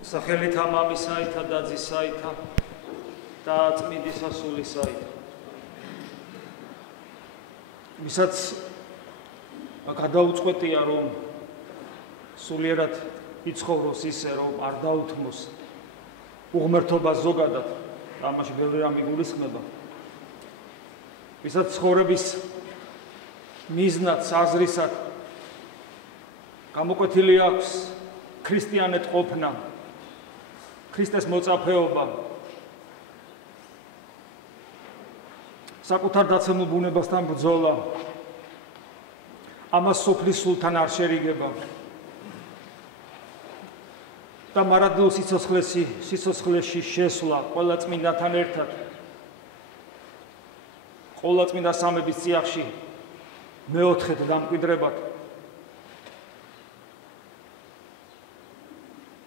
სახელითა მამისაითა და ძისაითა და წმინდისა სულისაითა. ვისაც გადაუწყვეტია რომ სულიერად იცხოვროს ისე რომ არ დაუთმოს უღმერთობას ზოგადად, ამაში ბევრი რამე გულისხმება. ვისაც ცხოვრების მიზნად, საზრისად გამოკვეთილი აქვს ქრისტიანად ყოფნა, ქრისტეს მოწაფეობა, საკუთარ დაცემულ ბუნებასთან ბრძოლა, ამას სოფლის სულთან არ შერიგება და მარადულ სიცოცხლეში შესვლა ყველა წმინდანთან ერთად, ყველა წმინდა სამების წიაღში მეოთხედ დამკვიდრებად,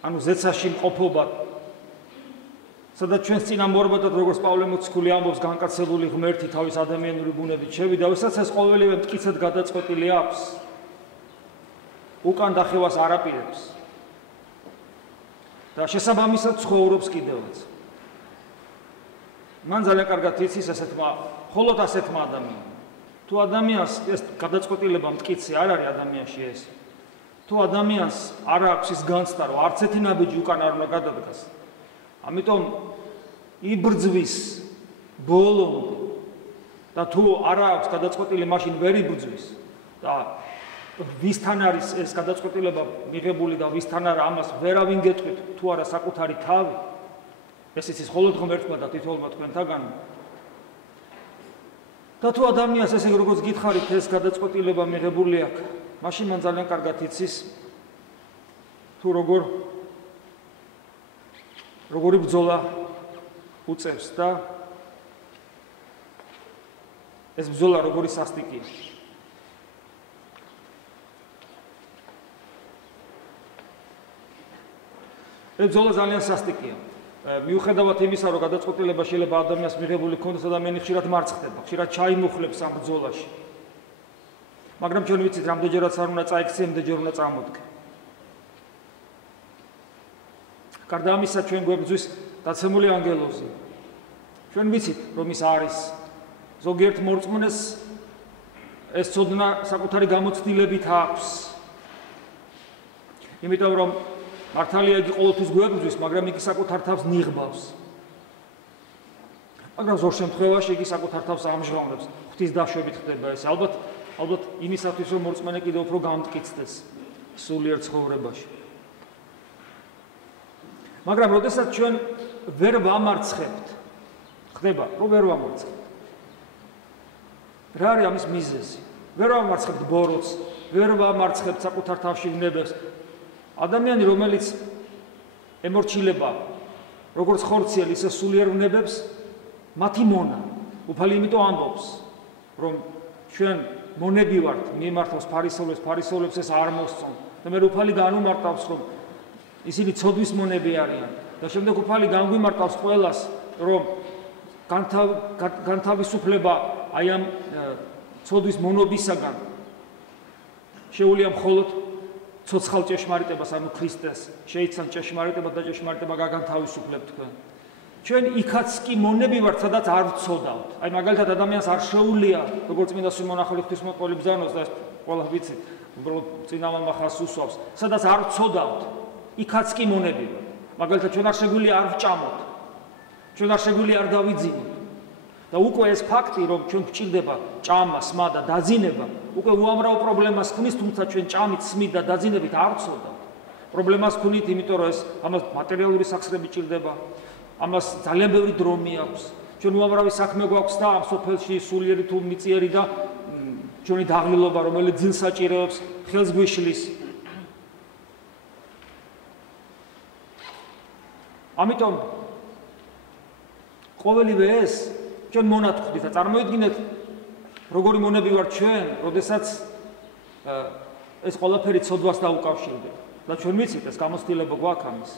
ანუ ზეცაში მყოფობა, სადაც ჩვენს წინამორბედად, როგორც პავლე მოციქული ამბობს, განკაცებული ღმერთი თავის ადამიანური ბუნებით შევიდა, ვისაც ეს ყოველივე მტკიცედ გადაწყვეტილი აქვს, უკან დახევას არ აპირებს და შესაბამისად ცხოვრობს კიდევაც. მან ძალიან კარგად იცის მხოლოდ ასეთმა ადამიანმა. თუ ადამიანს ეს გადაწყვეტილება მტკიცე არ არის ადამიანში ეს, თუ ადამიანს არ აქვს ის განცდა, რომ არც ერთი ნაბიჯი უკან არ უნდა გადადგას, ამიტომ იბრძვის ბოლომდე და თუ არ აქვს გადაწყვეტილი, მაშინ ვერ იბრძვის და ვისთან არის ეს გადაწყვეტილება მიღებული და ვისთან არა, ამას ვერავინ გეტყვით, თუ არა საკუთარი თავი, ეს იცის მხოლოდ ღმერთმა და თითოეულმა თქვენთაგანმა. და თუ ადამიანს ესე როგორც გითხარით ეს გადაწყვეტილება მიღებული აქვს, მაშინ მან ძალიან კარგად იცის თუ როგორი ბრძოლა უწევს და ეს ბრძოლა როგორი სასტიკია. ეს ბრძოლა ძალიან სასტიკია. მიუხედავად იმისა, რომ გადაწყვეტილება შეიძლება ადამიანს მიღებული ქონდეს, ადამიანი ხშირად მარცხდება, ხშირად ჩაიმუხლებს ამ ბრძოლაში. მაგრამ ჩვენ ვიცით, რამდენჯერაც არ უნდა წაიქცე, იმდენჯერ უნდა წამოდგე. გარდა ამისა, ჩვენ გვებრძვის დაცემული ანგელოზი. ჩვენ ვიცით, რომ ის არის. ზოგიერთ მორწმუნეს ეს ცოდნა საკუთარი გამოცდილებით აქვს. იმიტომ რომ მართალია იგი ყოველთვის გვებრძვის, მაგრამ იგი საკუთარ თავს ნიღბავს. მაგრამ ზოგ შემთხვევაში იგი საკუთარ თავს ამჟღავნებს. ღვთის დაშვებით ხდება ეს. ალბათ იმისათვის, რომ მორწმუნე კიდევ უფრო გამტკიცდეს სულიერ ცხოვრებაში. მაგრამ როდესაც ჩვენ ვერ ვამარცხებთ, ხდება, რომ ვერ ვამარცხებთ. რა არის ამის მიზეზი? ვერ ვამარცხებთ ბოროტს, ვერ ვამარცხებთ საკუთარ თავში ვნებებს. ადამიანი, რომელიც ემორჩილება როგორც ხორციელი, ისე სულიერ ვნებებს, მათი მონა. უფალი იმიტომ ამბობს, რომ ჩვენ მონები ვართ, მიმართავს ფარისევლებს ეს არ მოსწონთ. და მე უფალი განუმარტავს, რომ ისინი ცოდვის მონები არიან და შემდეგ უფალი განგვიმარტავს ყველას, რომ განთავისუფლება აი ამ ცოდვის მონობისაგან შეუძლია მხოლოდ ცოცხალ ჭეშმარიტებას, ანუ ქრისტეს შეიცან ჭეშმარიტება და ჭეშმარიტება გაგანთავისუფლებთ თქვენ. ჩვენ იქაც კი მონები ვართ, სადაც არ ვცოდავთ. აი მაგალითად ადამიანს არ შეუძლია, როგორც წმინდა სვიმონახული ღვთისმოწყალე ბრძანოს და ეს ყველა ვიცით, უბრალოდ წინამალმა ხას უსვავს, სადაც არ ვცოდავთ. იქაც კი მონები ვართ. მაგალითად ჩვენ არ შეგვიძლია არ ვჭამოთ. ჩვენ არ შეგვიძლია არ დავიძინოთ. და უკვე ეს ფაქტი, რომ ჩვენ გვჭირდება ჭამა, სმა და დაძინება, უკვე უამრავ პრობლემას ქმნის, თუმცა ჩვენ ჭამით, სმით და დაძინებით არ ვცოდავთ. პრობლემას ქმნით, იმიტომ რომ ამას მატერიალური სახსრები ჭირდება, ამას ძალიან ბევრი დრო მიაქვს. ჩვენ უამრავი საქმე გვაქვს და ამ სოფელში სულიერი თუ მიწიერი და ჩვენი დაღლილობა, რომელიც ძილს საჭიროებს, ხელს გვიშლის. ამიტომ ყოველივე ეს ჩვენ მონად ვხვდით და წარმოიდგინეთ, როგორი მონები ვართ ჩვენ, როდესაც ეს ყველაფერი ცოდვას დაუკავშირდება. და ჩვენ ვიცით, ეს გამოცდილება გვაქვს ამის.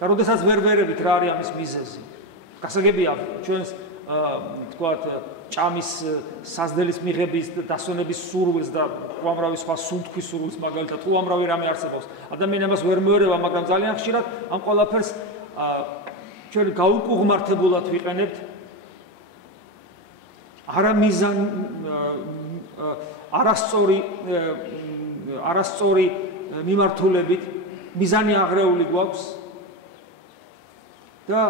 და როდესაც ვერ ვერებით რა არის ამის მიზეზი. გასაგებია ჩვენს თქვათ ჭამის საზდელის მიღების დასვენების სურვილს და უამრავი სხვა სუნთქვის სურვილს მაგალითად უამრავი რამე არსებობს. ადამიანი ამას ვერ მოერევა, მაგრამ ძალიან ხშირად ამ ყველაფერს ჩვენ გაუკუღმართებულად ვიყენებთ. არასწორი მიმართულებით, მიზანი აღრეული გვაქვს და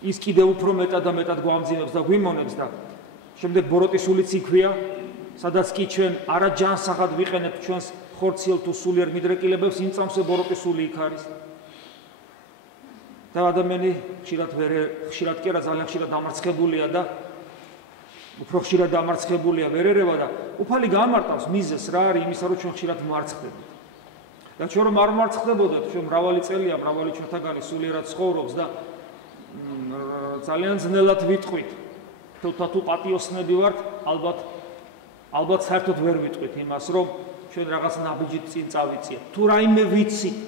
ის კიდევ უფრო მეტად და მეტად გვამძიმებს და გვიმონებს და შემდეგ ბოროტისულიც იქვია, სადაც კი ჩვენ არაჯანსაღად ვიყენებთ ჩვენს ხორციელ თუ სულიერ მიდრეკილებებს, იმ წამსვე ბოროტისული იქ არის. და ადამიანი ხშირად კი არა, ძალიან ხშირად დამარცხებულია და უფრო ხშირად დამარცხებულია, ვერ ერევა და უფალი გამარტავს მიზეს რა არის იმისა, რომ ჩვენ ხშირად მარცხდებით. და ჩვენ რომ არ მარცხდებოდეთ, ჩვენ მრავალი წელია, მრავალი ჩვენთაგანი სულიერად ცხოვრობს და ძალიან ძნელად ვიტყვით. თუ პატიოსნები ვართ, ალბათ საერთოდ ვერ ვიტყვით იმას, რომ ჩვენ რაღაც ნაბიჯით წინ წავიწიეთ. თუ რაიმე ვიცით,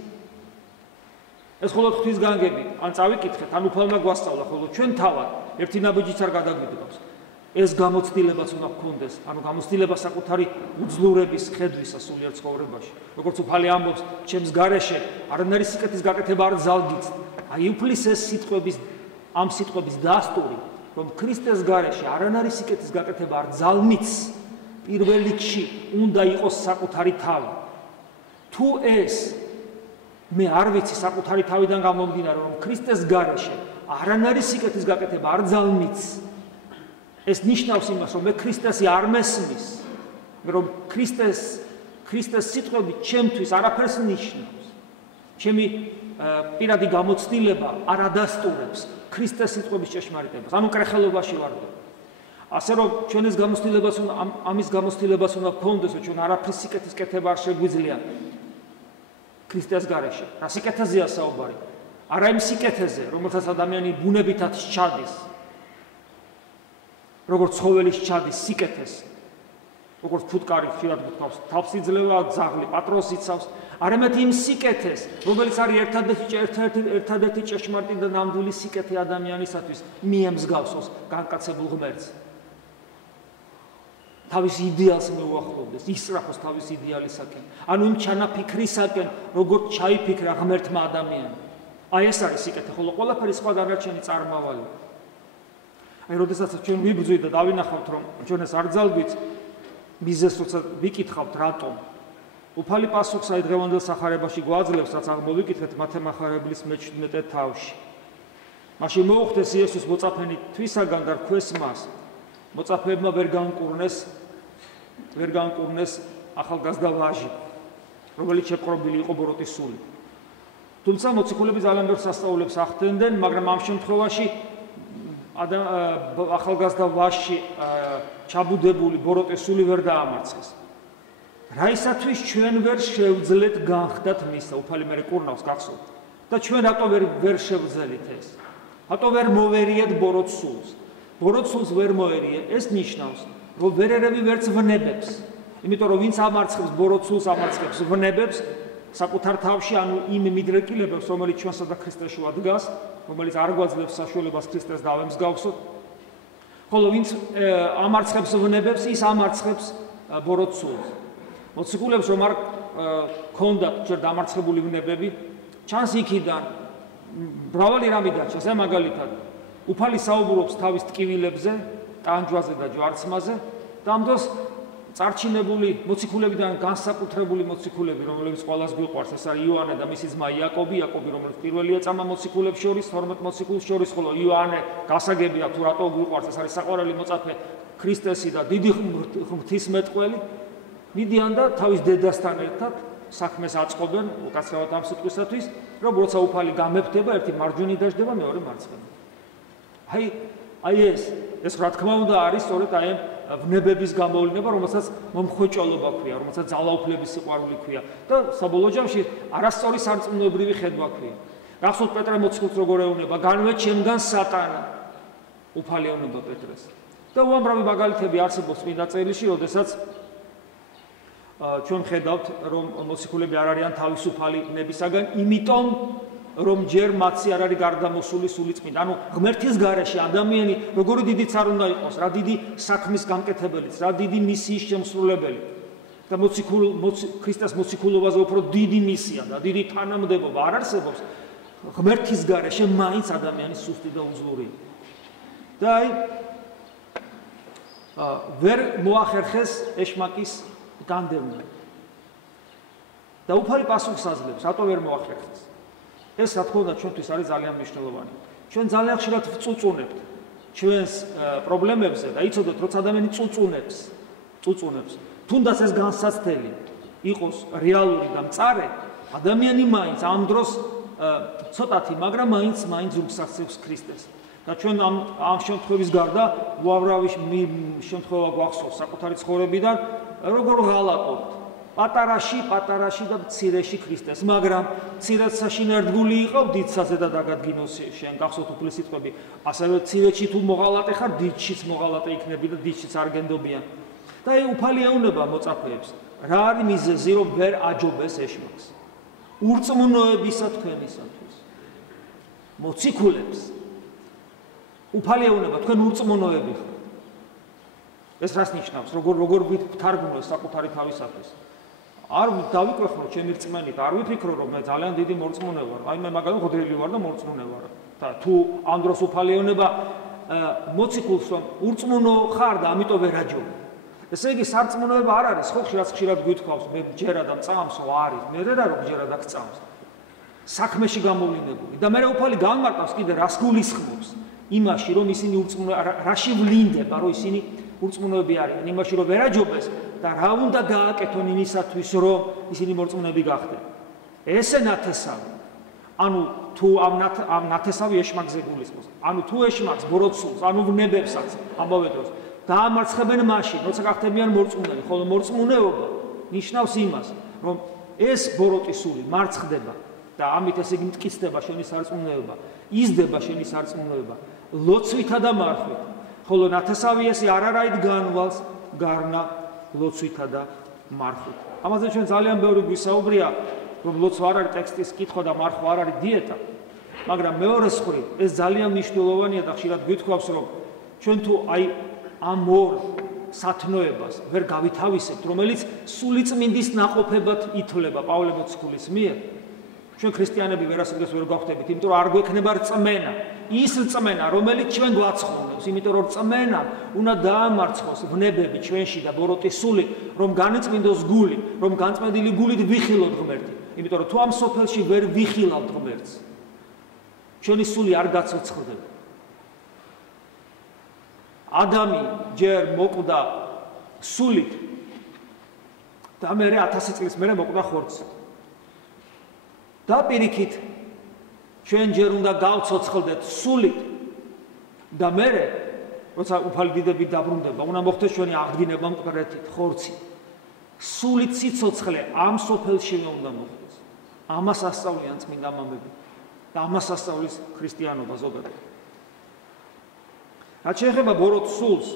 ეს მხოლოდ ღვთისგანგებით, ან წავიკითხეთ, ან უფალმა გვასწავლა, ხოლო ჩვენ თავად ერთი ნაბიჯიც არ გადაგვიდგავს. ეს გამოცდილებაც უნდა გქონდეს, ანუ გამოცდილება საკუთარი უძლურების ხედვისა სულიერ ცხოვრებაში. როგორც უფალი ამბობს, ჩემს გარეშე არანაირი სიკეთის გაკეთება არ ძალგიც. აი უფლის ეს ამ სიტყვების დასტური, რომ ქრისტეს გარეშე არანაირი სიკეთის გაკეთება არ ძალმიც, პირველ რიგში უნდა იყოს საკუთარი თავი. თუ ეს მე არ ვიცი საკუთარი თავიდან გამომდინარე, რომ ქრისტეს გარეშე არანაირი სიკეთის გაკეთება არ ძალმიც, ეს ნიშნავს იმას, რომ მე ქრისტესი არ მესმის, რომ ქრისტეს სიტყვები ჩემთვის არაფერს ნიშნავს. ჩემი პირადი გამოცდილება არ ადასტურებს ქრისტეს სიტყვების ჭეშმარიტებას. ანუ კრეხელობაში ვარ. ასე რომ ჩვენ ეს გამოცდილებას ამის გამოცდილებას უნდა გქონდეს, რომ ჩვენ არაფრის სიკეთის კეთება არ შეგვიძლია ქრისტეს გარეშე. რა სიკეთეზეა საუბარი? არა იმ სიკეთეზე, რომელსაც ადამიანი ბუნებითაც სჩადის. როგორც ცხოველის ჩადის სიკეთეს, როგორც ფუტკარი ხშირად გვთქვავს, თავს იძლევა, ძაღლი პატრონს იცავს, არამედ იმ სიკეთეს, რომელიც არის ერთადერთი ჭეშმარიტი და ნამდვილი სიკეთე ადამიანისათვის, მიემსგავსოს განკაცებულ ღმერთს. თავის იდეალს მეუახლოვდეს, ისწრაფოს თავის იდეალისაკენ, ანუ იმ ჩანაფიქრისაკენ, როგორც ჩაიფიქრა ღმერთმა ადამიანმა. აი ეს არის სიკეთე, ხოლო ყველაფერი სხვა დანარჩენი წარმავალი. აი, როდესაც ჩვენ ვიბრძვით და დავინახავთ, რომ ჩვენ ეს არ ძალგვით, მიზეს როცა ვიკითხავთ, რატომ? უფალი პასუხს აი დღევანდელ სახარებაში გვაძლევს, რაც აღმოვიკითხეთ მათე მახარებლის მე-17 თავში. მაშინ მოუხდეს იესოს მოწაფენი თვისაგან და რქვეს მას. მოწაფეებმა ვერ განკურნეს ახალგაზრდა ვაჟი, რომელიც შეპყრობილი იყო ბოროტის სული. თუმცა მოციქულები ძალიან ბევრ სასწაულებს ახდენდნენ, მაგრამ ამ შემთხვევაში ახალგაზრდა ვაჟი ჩაბუდებული ბოროტის სული ვერ დაამარცხეს. რაისათვის ჩვენ ვერ შევძლეთ განხდათ მისა, უფალი მერე კურნავს გახსოვთ. და ჩვენ რატო ვერ შევძლეთ ეს? რატო ვერ მოვერიეთ ბოროტს სულს? ბოროტს სულს ვერ მოერიე, ეს ნიშნავს, რომ ვერ ერევი ვერც ვნებებს. იმიტომ რომ ვინც ამარცხებს ბოროტს სულს, ამარცხებს ვნებებს საკუთარ თავში, ანუ იმ მიდრეკილებებს, რომელიც ჩვენსა და ქრისტეს შუა დგას, რომელიც არ გვაძლევს საშუალებას ქრისტეს დავემსგავსოთ. ხოლო ვინც ამარცხებს ვნებებს, ის ამარცხებს ბოროტს სულს. მოციქულებს რომ არ ქონდათ ჯერ დამარცხებული ვნებები, ჩანს იქიდან მრავალი რამე დარჩეს, მაგალითად, უფალი საუბრობს თავის ტკივილებზე, ტანჯვაზე და ჯვარცმაზე და ამ დროს წარჩინებული მოციქულებიდან განსაკუთრებული მოციქულები, რომლებიც ყველას გვიყვარს, ეს არის იოანე და მისი ძმა იაკობი, რომელიც პირველი ეწამა მოციქულებს შორის, 12 მოციქულს შორის, ხოლო იოანე გასაგებია თუ რატო გვიყვარს, ეს არის საყვარელი მოწაფე ქრისტესი და დიდი ღვთისმეტყველი. მიდიან და თავის დედასთან ერთად საქმეს აწყობენ, უკაცრავად ამ სიტყვისათვის, რომ როცა უფალი გამეფდება, ერთი მარჯვენი დაждდება, მეორე მარცხენა. აი ეს რა თქმა უნდა არის სწორედ აი ვნებების გამოვლინება, რომელსაც მომხვეჭოლობა ქვია, რომელსაც ძალაუფლების სიყვარული ქვია და საბოლოო ჯამში არასწორი სარწმუნოებრივი ხედვა ქვია. გახსოვთ პეტრე მოციქულს როგორ ეუბნება, განვე ჩემგან სატანა. უფალი ეუბნება პეტრეს. და უამრავი მაგალითები არსებობს წმინდა წერილში, როდესაც ჩვენ ხედავთ, რომ მოციქულები არ არიან თავისუფალი ნებისაგან, იმიტომ რომ ჯერ მათი არ არის გარდამოსული სულიწმინდა. ანუ ღმერთის გარეშე ადამიანი როგორი დიდიც არ უნდა იყოს, რა დიდი საქმის გამკეთებელიც, რა დიდი მისიის შემსრულებელი. და ქრისტეს მოციქულობაზე უფრო დიდი მისია და დიდი თანამდებობა არ არსებობს. ღმერთის გარეშე მაინც ადამიანი სუსტი და უძლური. და აი ვერ მოახერხეს ეშმაკის განდევნა. და უფალი პასუხს აძლევს, რატო ვერ მოახერხეს? ეს რა თქმა უნდა ჩვენთვის არის ძალიან მნიშვნელოვანი. ჩვენ ძალიან ხშირად ვწუწუნებთ ჩვენს პრობლემებზე და იცოდეთ, როცა ადამიანი წუწუნებს, თუნდაც ეს განსაცდელი იყოს რეალური და მწარე, ადამიანი მაინც ამ დროს ცოტათი, მაგრამ მაინც ზურგს ასწევს ქრისტეს. და ჩვენ ამ შემთხვევის გარდა უამრავი შემთხვევა გვახსოვს საკუთარი ცხოვრებიდან, როგორ ღალატობთ პატარაში და მცირეში ქრისტეს, მაგრამ მცირედ საშინაერთგული იყო, დიდსა ზედად დაგადგინოს შენ გახსოვთ უფლის სიტყვები, ასევე მცირედში თუ მოღალატე ხარ, დიდშიც მოღალატე იქნები და დიდშიც არ გენდობიან. და აი უფალი ეუბნება მოწაფეებს, რა არის მიზეზი, რომ ვერ აჯობეს ეშმაკს? ურწმუნოებისა თქვენისათვის. მოციქულებს უფალი ეუბნება, თქვენ ურწმუნოები ხართ. ეს რას ნიშნავს? როგორ ვთარგმნო საკუთარი თავისათვის? არ დავიკვეხნო ჩემი რწმენით, არ ვიფიქრო, რომ მე ძალიან დიდი მორწმუნე ვარ. აი მე მაგალითად ღოდრილი ვარ და მორწმუნე ვარ. და თუ ამ დროს უფალი ეუბნება მოციქულს, რომ ურწმუნო ხარ და ამიტომ ვერ აჯობ. ესე იგი სარწმუნოება არ არის, ხო ხშირად გვითხოვს, მე ჯერა და მწამსო არის, მე რა რომ ჯერა და გწამს. საქმეში გამოვლინებული. და მე უფალი განმარტავს კიდე რას გულისხმობს იმაში, რომ ისინი ურწმუნო რაში ვლინდება, რომ ისინი ურწმუნოები არიან, იმაში რომ ვერ აჯობეს და რა უნდა გააკეთონ იმისათვის, რომ ისინი მორწმუნეები გახდნენ. ესე ნათესავი. ანუ თუ ამ ნათესავი ეშმაკზე გულისხმობს. ანუ თუ ეშმაკს ბოროტსულს, ანუ ვნებებსაც ამავე დროს დაამარცხებენ მაშინ, როცა გახდებიან მორწმუნეები, ხოლო მორწმუნეობა ნიშნავს იმას, რომ ეს ბოროტი სული მარცხდება და ამით ესე იგი მტკიცდება შენი სარწმუნოება, იზრდება შენი სარწმუნოება, ლოცვითა და მარხვით. ხოლო ნათესავი ესე არაიდ განვალს გარნა ლოცვითა და მარხვით. ამაზე ჩვენ ძალიან ბევრი გვისაუბრია, რომ ლოცვა არ არის ტექსტის კითხვა და მარხვა არ არის დიეტა, მაგრამ მეორე მხრივ ეს ძალიან მნიშვნელოვანია და ხშირად გვითხოვს, რომ ჩვენ თუ აი ამ ორ სათნოებას ვერ გავითავისებთ, რომელიც სულიწმინდის ნაყოფებად ითვლება პავლე მოციქულის მიერ, ჩვენ ქრისტიანები ვერასოდეს ვერ გავხდებით, იმიტომ რომ არ გვექნება რწმენა, ის რწმენა, რომელიც ჩვენ გვაცხოვნებს, იმიტომ რომ რწმენა უნდა დაამარცხოს ვნებები ჩვენში და ბოროტის სული, რომ განწმინდოს გული, რომ განწმენდილი გულით ვიხილოთ ღმერთი, იმიტომ რომ თუ ამ სოფელში ვერ ვიხილავთ ღმერთს, ჩვენი სული არ გაცოცხლდება. ადამი ჯერ მოკვდა სულით და მე 1000 წლის მერე მოკვდა ხორცით. და პირიქით ჩვენ ჯერ უნდა გავცოცხლდეთ სულით და მე როცა უფალი დიდები დაბრუნდება, უნდა მოხდეს ჩვენი აღდგინება მკვდრეთით, ხორცით. სულით სიცოცხლე ამ სოფელშივე უნდა მოხდეს. ამას ასწავლიან წმინდა მამები და ამას ასწავლის ქრისტიანობა ზოგადად. რაც შეეხება ბოროტ სულს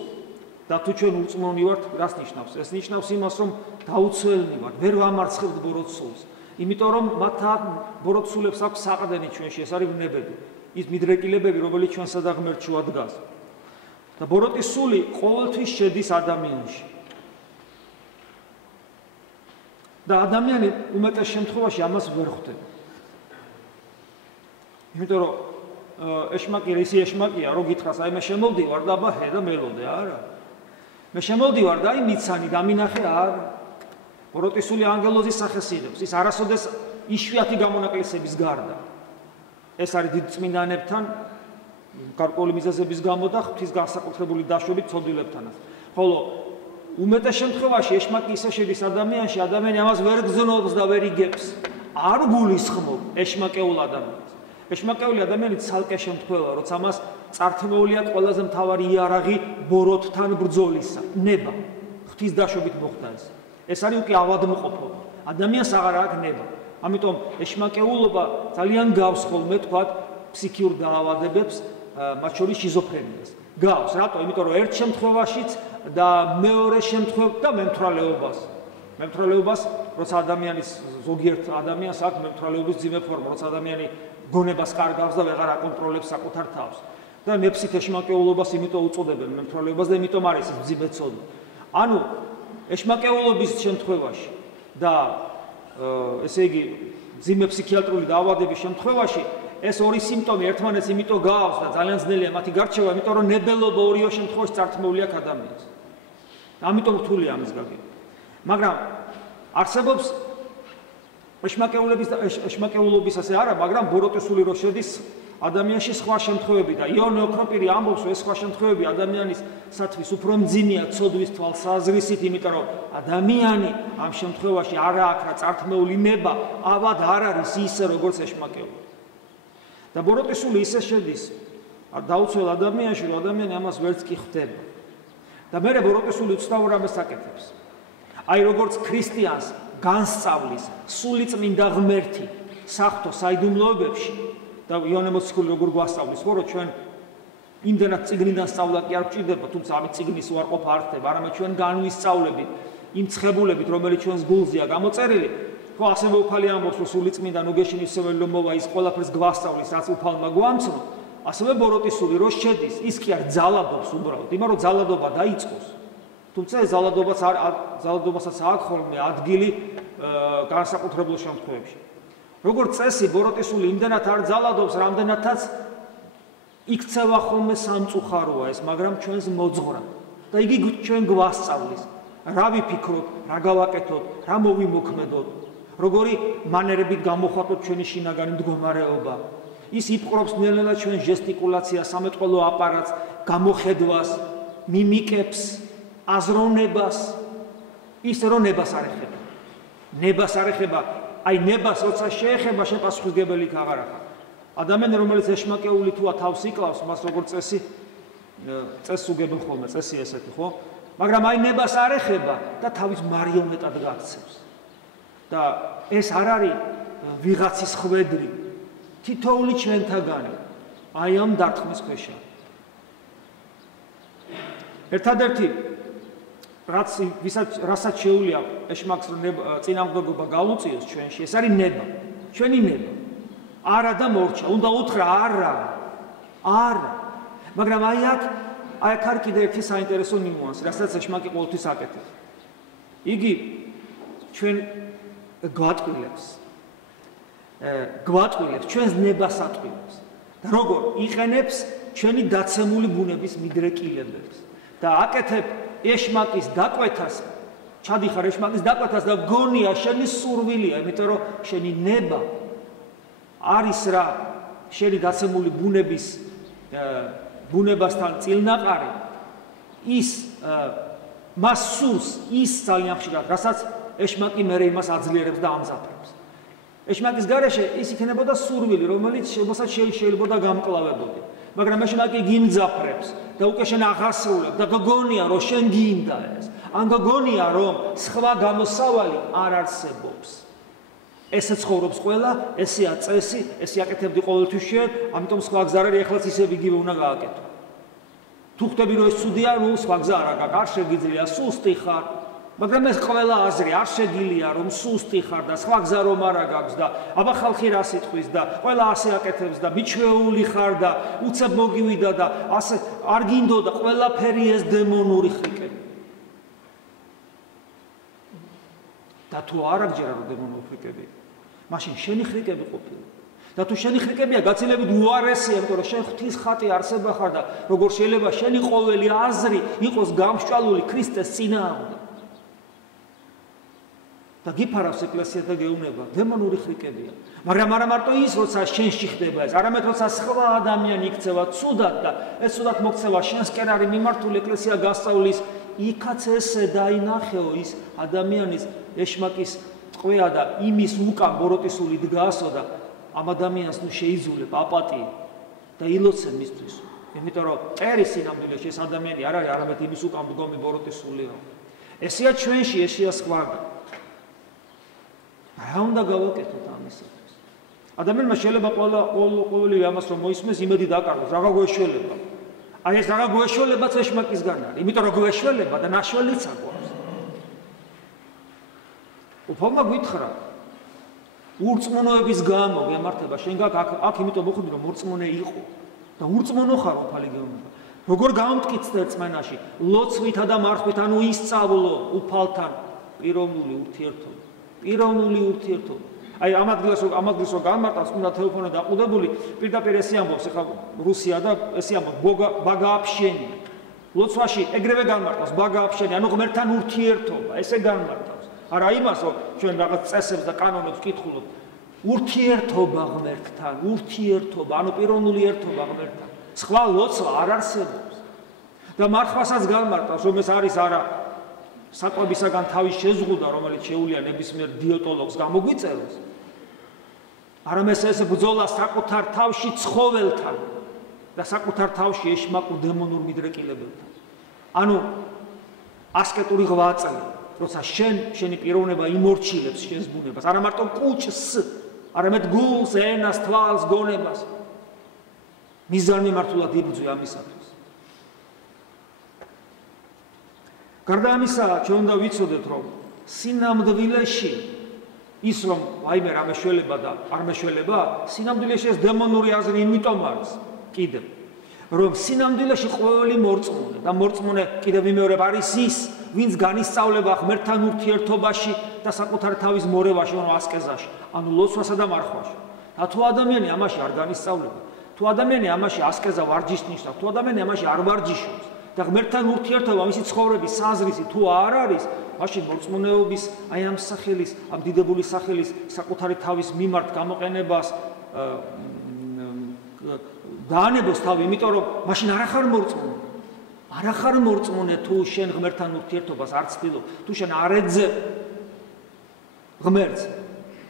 და თუ ჩვენ ურწმუნონი ვართ, რას ნიშნავს? ეს ნიშნავს იმას, რომ დაუცველნი ვართ, ვერ ვამარცხებთ ბოროტ სულს. იმიტომ რომ მათ ბოროტ სულებს აქვს საყრდენი ჩვენში, ეს არის ვნებები, ის მიდრეკილებები, რომელიც ჩვენსა და ღმერთს შუა დგას. და ბოროტის სული ყოველთვის შედის ადამიანში. და ადამიანი უმეტეს შემთხვევაში ამას ვერ ხვდება. იმიტომ რომ ეშმაკი რისი ეშმაკია, რო გითხრას, აი მე შემოვდივარ და აბა ჰე და მელოდე, არა. მე შემოვდივარ და აი მიცანი და მინახე, არა. ბოროტის სული ანგელოზის სახეს იღებს, ის არასოდეს იშვიათი გამონაკლისების გარდა. ეს არის დიდ წმინდანებთან გარკვეული მიზეზების გამო და ღვთის განსაკუთრებული დაშვებით ცოდვილებთანაც. ხოლო უმეტეს შემთხვევაში ეშმაკი ისე შედის ადამიანში, ადამიანი ამას ვერ გზნობს და ვერ იგებს. არ გულისხმობ ეშმაკეულ ადამიანს. ეშმაკეული ადამიანი ცალკე შემთხვევაა, როცა მას წართმეულია ყველაზე მთავარი იარაღი ბოროტთან ბრძოლისა, ნება. ღვთის დაშვებით მოხდა ეს. ეს არის უკვე ავადმყოფობა. ადამიანს აღარ აქვს ნება. ამიტომ ეშმაკეულობა ძალიან გავს ხოლმე თქვათ ფსიქიურ დაავადებებს, მათ შორის შიზოფრენიას. გავს, რატო? იმიტომ რომ ერთ შემთხვევაშიც და მეორე შემთხვევაში და მემთვრალეობას. მემთრალეობას, როცა ადამიანის ზოგიერთ ადამიანს აქვს მემთრალეობის ძიმე ფორმა, როცა ადამიანი გონებას კარგავს და ვეღარ აკონტროლებს საკუთარ თავს. და მეფსით ეშმაკეულობას იმიტომ უწოდებენ მემთრალეობას და იმიტომ არის ეს ძიმე ცოდნა. ანუ ეშმაკეულობის შემთხვევაში და ესე იგი ძიმე ფსიქიატრული დაავადების შემთხვევაში ეს ორი სიმპტომი ერთმანეთს იმიტომ გაავს და ძალიან ძნელია მათი გარჩევა, იმიტომ რომ ნებელობა ორიო შემთხვევაში წართმეული აქვს ადამიანს. ამიტომ რთულია ამის გაგება. მაგრამ არსებობს ეშმაკეულობის ასე არა, მაგრამ ბოროტესული რო შედის ადამიანში სხვა შემთხვევები და იონე ოქროპირი ამბობს, რომ ეს სხვა შემთხვევები ადამიანისათვის უფრო მძიმეა ცოდვის თვალსაზრისით, იმიტომ რომ ადამიანი ამ შემთხვევაში არ აქვს რა წართმეული ნება, ავად არ არის ისე როგორც ეშმაკეული. და ბოროტესული ისე შედის დაუცველ ადამიანში, რომ ადამიანი ამას ვერც კი ხვდება. და მე ბოროტესული უცნაურ ამას აკეთებს. აი როგორც ქრისტიანს განსწავლის სულიწმინდა ღმერთი საღვთო საიდუმლოებებში და იონე მოციქული როგორ გვასწავლის, ხო, რომ ჩვენ იმდენად წიგნიდან სწავლა კი არ გვჭირდება, თუმცა ამით წიგნის უარყოფა არ ხდება, არამედ ჩვენ განვისწავლებით იმ ცხებულებით, რომელიც ჩვენს გულზეა გამოწერილი. ხო, ასევე უფალი ამბობს, რომ სულიწმინდა ნუგეშინ ისეველი რომ მოვა, ის ყველაფერს გვასწავლის, რაც უფალმა გვამცნო. ასევე ბოროტესული რო შედის, ის კი არ ძალადობს უბრალოდ, იმან რომ ძალადობა დაიწყოს. თუმცა ეს ძალადობასაც აქვს ხოლმე ადგილი განსაკუთრებულ შემთხვევებში. როგორც წესი, ბოროტესული იმდენად არ ძალადობს, რამდენადაც იქცევა ხოლმე სამწუხაროა ეს, მაგრამ ჩვენს მოძღვრა. და იგი ჩვენ გვასწავლის, რა ვიფიქროთ, რა გავაკეთოთ, რა მოვიმოქმედოთ, როგორი მანერებით გამოხატოთ ჩვენი შინაგანი მდგომარეობა. ის იპყრობს ნელ-ნელა ჩვენ ჟესტიკულაციას, სამეთყოლო აპარატს, გამოხედვას, მიმიკებს, აზროვნებას, ის რომ ნებას არ ეხება. ნებას არ ეხება, აი ნებას როცა შეეხება, შენ პასუხისმგებელი აღარ ახარ. ადამიანი რომელიც ეშმაკეული თუა თავს იკლავს, მას როგორც წესს უგებენ ხოლმე, წესი ესეთი, ხო? მაგრამ აი ნებას არ ეხება და თავის მარიონეტად გაქცევს. და ეს არ არის ვიღაცის ხვედრი, თითოეული ჩვენთაგანი აი ამ დარტყმის ქვეშა. ერთადერთი რასაც შეუძლია ეშმაკს წინამორბედობა galუწიოს ჩვენში, ეს არის ნება, ჩვენი ნება. არა და მორჩა, უნდა უთხრა არა. მაგრამ აი აქ არ კიდე ერთი საინტერესო ნიუანსი, რასაც ეშმაკი ყოველთვის აკეთებს. იგი ჩვენ გვატყილებს ჩვენს ნებას ატყილებს და როგორ იყენებს ჩვენი დაცემული ბუნების მიდრეკილებებს და აკეთებ ეშმაკის დაკვეთას, ჩადიხარ ეშმაკის დაკვეთას და გონია შენი სურვილია, იმიტომ რომ შენი ნება არის რა შენი დაცემული ბუნებასთან წილნაყარი, ის მას სურს ის ძალიან ხშირად, რასაც ეშმაკი მერე იმას აძლიერებს და ამზაფრებს. ეშმაკის გარეშე ის იქნებოდა სურვილი, რომელიც შეიძლება გამკლავებოდი. მაგრამ ეშმაკი გიმძაფრებს და უკვე შენ აღასრულებ და გგონია რომ შენ გინდა ეს. ან გგონია რომ სხვა გამოსავალი არ არსებობს. ესე ცხოვრობს ყველა, ესეა წესი, ესე აკეთებდი ყოველთვის შენ, ამიტომ სხვა გზა არ არის, ეხლაც ისევ იგივე უნდა გააკეთო. თუ ხვდები რომ ეს ცუდია, ნუ სხვა გზა არ აქვს, არ შეგიძლია, სუსტი ხარ. მაგრამ ეს ყველა აზრი არ შეგიძლია რომ სუსტი ხარ და სხვა გზა რომ არ აქვს და აბა ხალხი რა სიტყვის და ყველა ასე აკეთებს და მიჩვეული ხარ და უცებ მოგივიდა და ასე არ გინდოდა ყველაფერი ეს დემონური ხრიკები. და თუ არ აღჯერა რომ დემონური ხრიკები, მაშინ შენი ხრიკები ყოფილი. და თუ შენი ხრიკებია გაცილებით უარესია, იმიტომ რომ შენ ღვთის ხატი არსება ხარ და როგორ შეიძლება შენი ყოველი აზრი იყოს გამსჭვალული ქრისტეს წინააღმდეგ. და გიფარავს ეკლესია და გეუბნება, დემონური ხრიკებია. მაგრამ არა მარტო ის, როცა შენში ხდება ეს, არამედ როცა სხვა ადამიანი იქცევა ცუდად და ეს ცუდად მოქცევა შენსკენ არის მიმართული ეკლესია გასწავლის, იქაც ესე დაინახეო ის ადამიანის ეშმაკის ტყვეა და იმის უკან ბოროტესული დგასო და ამ ადამიანს ნუ შეიძულებ აპატია და ილოცე მისთვის. იმიტომ რომ წერის სინამდვილეში ეს ადამიანი არ არის არამედ იმის უკან მდგომი ბოროტესულია. ესეა ჩვენში, ესეა სხვაგან. რა უნდა გავაკეთოთ ამისათვის? ადამიანმა შეიძლება ყოველი ამას რომ მოისმეს, იმედი დაკარგოს, რაღა გვეშველება. აი ეს რაღა გვეშველებაც ეშმაკისგან არის, იმიტომ რომ გვეშველება და ნაშველიც აგვაქვს. უფალმა გითხრა ურწმუნოების გამო გემართება შენ აქ იმიტომ მოხვდი რომ ურწმუნე იყო და ურწმუნო ხარ უფალი გეუბნება როგორ გამომტკიცდა რწმენაში ლოცვითა და მარხვით ანუ ისწავლო უფალთან პიროვნული ურთიერთობა აი ამ ადგილას რო გამარტავს უნდა ტელეფონი დაყუდებული პირდაპირ ესე ამბობს ეხლა რუსია და ესე ამბობს ბაგააფშენი ლოცვაში ეგრევე გამარტავს ბაგააფშენი ანუ ღმერთთან ურთიერთობა ესე გამარტავს არა იმას რომ ჩვენ რაღაც წესებს და კანონებს ვკითხულობთ ურთიერთობა ღმერთთან ურთიერთობა ანუ პიროვნული ერთობა ღმერთთან სხვა ლოცვა არ არსებობს და მარხვასაც გამარტავს რომ ეს არის არა საკვებისაგან თავის შეზღუდა რომელიც შეუძლია ნებისმიერ დიეტოლოგს გამოგვიწეროს არამედ ეს ბრძოლა საკუთარ თავში ცხოველთან და საკუთარ თავში ეშმაკურ დემონურ მიდრეკილებელთან ანუ ასკეტური ღვაწლი როცა შენი პიროვნება იმორჩილებს შენს ბუნებას არა მარტო კუჭს არამედ გულს ენას თვალს გონებას მიზანმიმართულად იბრძვი ამისათვის გარდა ამისა ჩვენ უნდა ვიცოდეთ რომ სინამდვილეში ის რომ ვაიმე რა მეშველება და არ მეშველება სინამდვილეში ეს დემონური აზრი იმიტომ არის კიდევ რომ სინამდვილეში ყოველი მორწმუნე და მორწმუნე კიდევ ვიმეორებ არის ის ვინც განისწავლება ღმერთთან ურთიერთობაში და საკუთარ თავის მორევაში ანუ ასკეზაში ანუ ლოცვასა და მარხვაში და თუ ადამიანი ამაში არ განისწავლება თუ ადამიანი ამაში ასკეზა ვარჯიშს ნიშნავს თუ ადამიანი ამაში არ ვარჯიშობს და ღმერთთან ურთიერთობა მისი ცხოვრების საზრისი თუ არ არის მაშინ მორწმუნეობის აი ამ სახელის ამ დიდებული სახელის საკუთარი თავის მიმართ გამოყენებას დაანებოს თავი იმიტომ რომ მაშინ არ ახარ მორწმუნე თუ შენ ღმერთთან ურთიერთობას არ ცდილობ თუ შენ არ ეძებ ღმერთს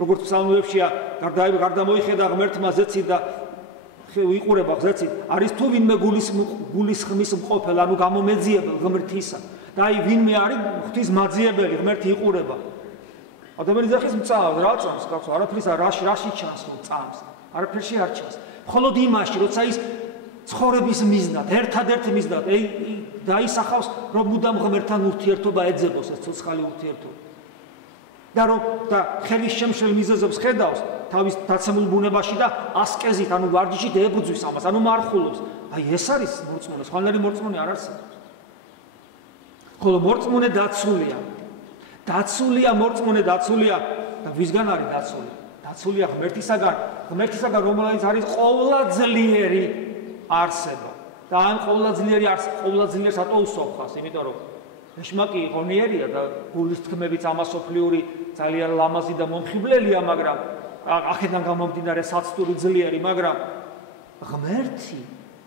როგორც ფსალმურებშია გარდა მოიხედა ღმერთმა ზეცი და უიყურება ღმერთი არის თუ ვინმე გულის ხმის მყოფელ ანუ გამომეძიებელ ღმრთისა და აი ვინმე არის ღვთის მაძიებელი ღმერთი იყურება ადამიანის ძახის მწავს რა წამს კაცო არაფრის რაში ჩანს რომ წამს არაფერში არ ჩანს მხოლოდ იმაში როცა ის ცხოვრების მიზნად ერთადერთი მიზნად დაისახავს რომ მუდამ ღმერთთან ურთიერთობა ეძებოს ეს ცოცხალი ურთიერთობა და ხელის შემშლელ მიზეზებს ხედავს თავის დაცემულ ბუნებაში და ასკეზით ანუ ვარჯიშით ებრძვის ამას ანუ მარხულობს აი ეს არის მორწმუნე სხვანაირი მორწმუნე არ არსებობს ხოლო მორწმუნე დაცულია მორწმუნე დაცულია და ვისგან არის დაცულია ღმერთისაგან რომელიც არის ყოვლადძლიერი არსება და ამ ყოვლადძლიერს ატოუსავ ხას იმიტომ რომ ეშმაკი ღონიერია და გულის თქმებიც ამასოფლიური ძალიან ლამაზი და მომხიბლელია მაგრამ აქედან გამომდინარე საცდური ძლიერი მაგრამ ღმერთი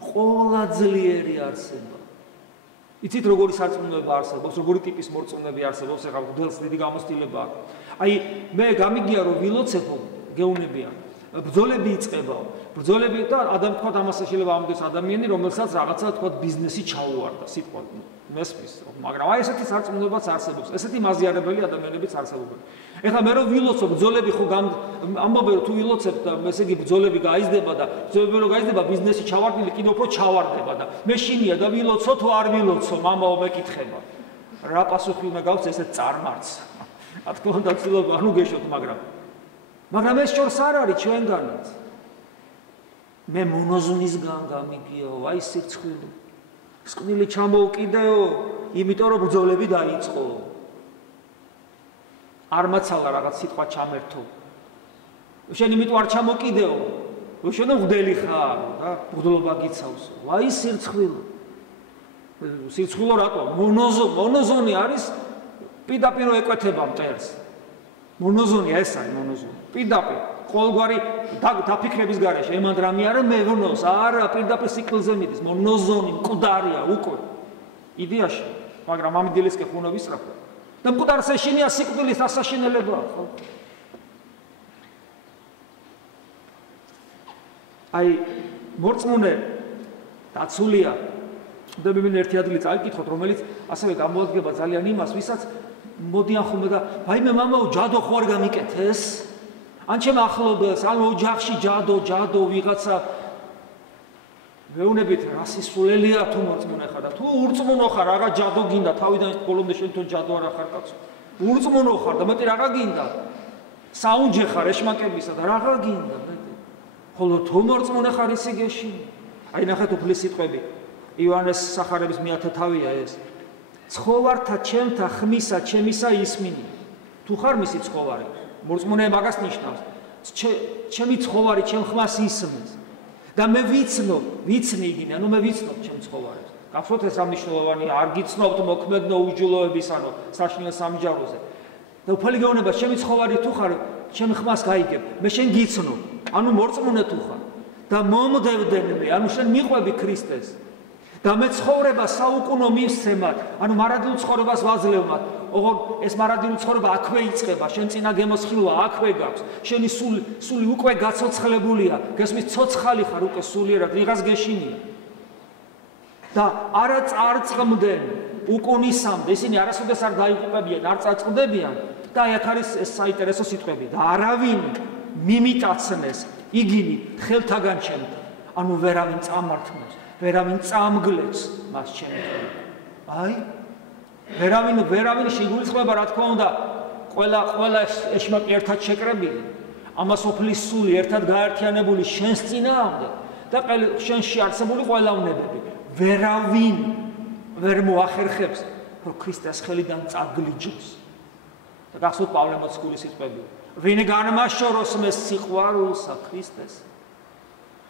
ყოვლადძლიერი არსება იცით როგორი სარწმუნოება არსებობს როგორი ტიპის მორწმუნეები არსებობს ეხლა გულს დიდი გამოცდილება აქვს აი მე გამიგია რომ ვილოცებო გეუნებიან ბრძოლები იწყებაო ბრძოლები და თქვა ამას შეიძლება ამდეს ადამიანი რომელსაც რაღაცა თქვა ბიზნესი ჩაუვარდა სიტყვა მესმის მაგრამ აი ესეთი სარწმუნოებაც არსებობს ესეთი მაზიარებელი ადამიანებიც არსებობენ ეხლა მე რომ ვილოცო ბრძოლები ხო ამბობენ რომ თუ ვილოცებ და ესე იგი ბრძოლები გაიზრდება და ბრძოლები რო გაიზრდება ბიზნესი ჩავარდნილი კიდევ უფრო ჩავარდება და მე შინია და ვილოცო თუ არ ვილოცო მამაო მეკითხება რა პასუხი უნდა გავცე ესეთ წარმართს რა თქმა უნდა ცდილობ ანუ გეშოთ მაგრამ ეს შორს არ არის ჩვენგანაც მე მონოზვნისგან გამიგიო აი სიცხვილე სკვნილი ჩამოუკიდეო იმიტომ რომ ბრძოლები დაიწყო არ მაცალა რაღაც სიტყვა ჩამერთო შენ იმიტომ არ ჩამოკიდეო რომ შენ მღვდელი ხარ და მღვდლობა გიცავს აი სიცხვილო რატო მონოზონი არის პირდაპირ ეკვეთება მტერს მონოზონი ეს არის მონოზონი პირდაპირ ყოველგვარი დაფიქრების გარეშე ემან რამე არა მევნოს არა პირდაპირ სიკლზე მიდის მონოზონი მკვდარია უკვე იდეაში მაგრამ ამ დილის კი ხუნა ვისწრაფო და მკვდარს ეშინია სიკვდილის ასაშინელებაა ხო აი მორწმუნე დაცულია და მე ერთი ადგილი წაიკითხოთ რომელიც ასევე გამოადგება ძალიან იმას ვისაც მოდიან ხოლმე და ვაიმე მამაო ჯადო ხო არ გამიკეთეს ან ჩემ ახლობელს ან ოჯახში ჯადო ვიღაცა ვეუნებით რა სისულელია თუ მორწმუნე ხარ და თუ ურწმუნო ხარ რა ჯადო გინდა თავიდან ბოლომდე შენ თვითონ ჯადო არ ხარ კაცო ურწმუნო ხარ და მეტი რაღა გინდა? საუნჯე ხარ ეშმაკებისა და რაღა გინდა მეტი? ხოლო თუ მორწმუნე ხარ ისი გეშინია. აი ნახეთ უფლის სიტყვები. ივანეს სახარების მეათე თავია ეს. ცხოვართა ჩემთა ხმისა ჩემისა ისმინი. თუ ხარ მისი ცხოვარი, მორწმუნე მაგას ნიშნავს. ჩემი ცხოვარი ჩემ ხმას ისმის. და მე ვიცნი იგინე, ანუ მე ვიცნობ ჩემ ცხოვარებს. გახსოვთ ეს ამნიშნულოვანია, არ გიცნობთ მოქმედნო უჯულოების, ანუ საშინელ სამჯაროზე. და უფალი გეუბნება, ჩემი ცხოვარი თუ ხარ, ჩემ ხმას გაიგებ, მე შენ გიცნობ, ანუ მორწმუნე თუ ხარ. და მომდევდნენ მე, ანუ შენ მიყვები ქრისტეს. და მე ცხოვრება საუკუნო მივსცემად, ანუ მარადიულ ცხოვრებას ვაძლევმად. ოღონ ეს მარადიული ცხოვრება აქვე იწყება, შენ წინა გემოსხილვა აქვე გაქვს. შენი სული უკვე გაცოცხლებულია, გესმის ცოცხალი ხარ უკვე სულიერად, ვიღას გეშინია. და არა წარწყმდნენ უკუნისამდე, ისინი არასოდეს არ დაიღუპებიან, არ წარწყდებიან. და აი აქ არის ეს საინტერესო სიტყვები და არავინ მიმიტაცნეს იგინი ხელთაგან ჩემთან, ანუ ვერავინ წამართმევს. ვერავინ წამგლებს მას ჩემი ხელით. აი, ვერავინ შეგულისხმება, რა თქმა უნდა, ყველა ეშმაკი ერთად შეკრებილი, ამას ოფლის სული ერთად გაერთიანებული შენს წინააღმდეგ და შენში არსებული ყველა უნებები. ვერავინ ვერ მოახერხებს, რომ ქრისტეს ხელიდან წაგლიჯოს. და გახსოვთ პავლე მოციქულის სიტყვები. ვინ განმაშოროს მე სიყვარულსა ქრისტეს.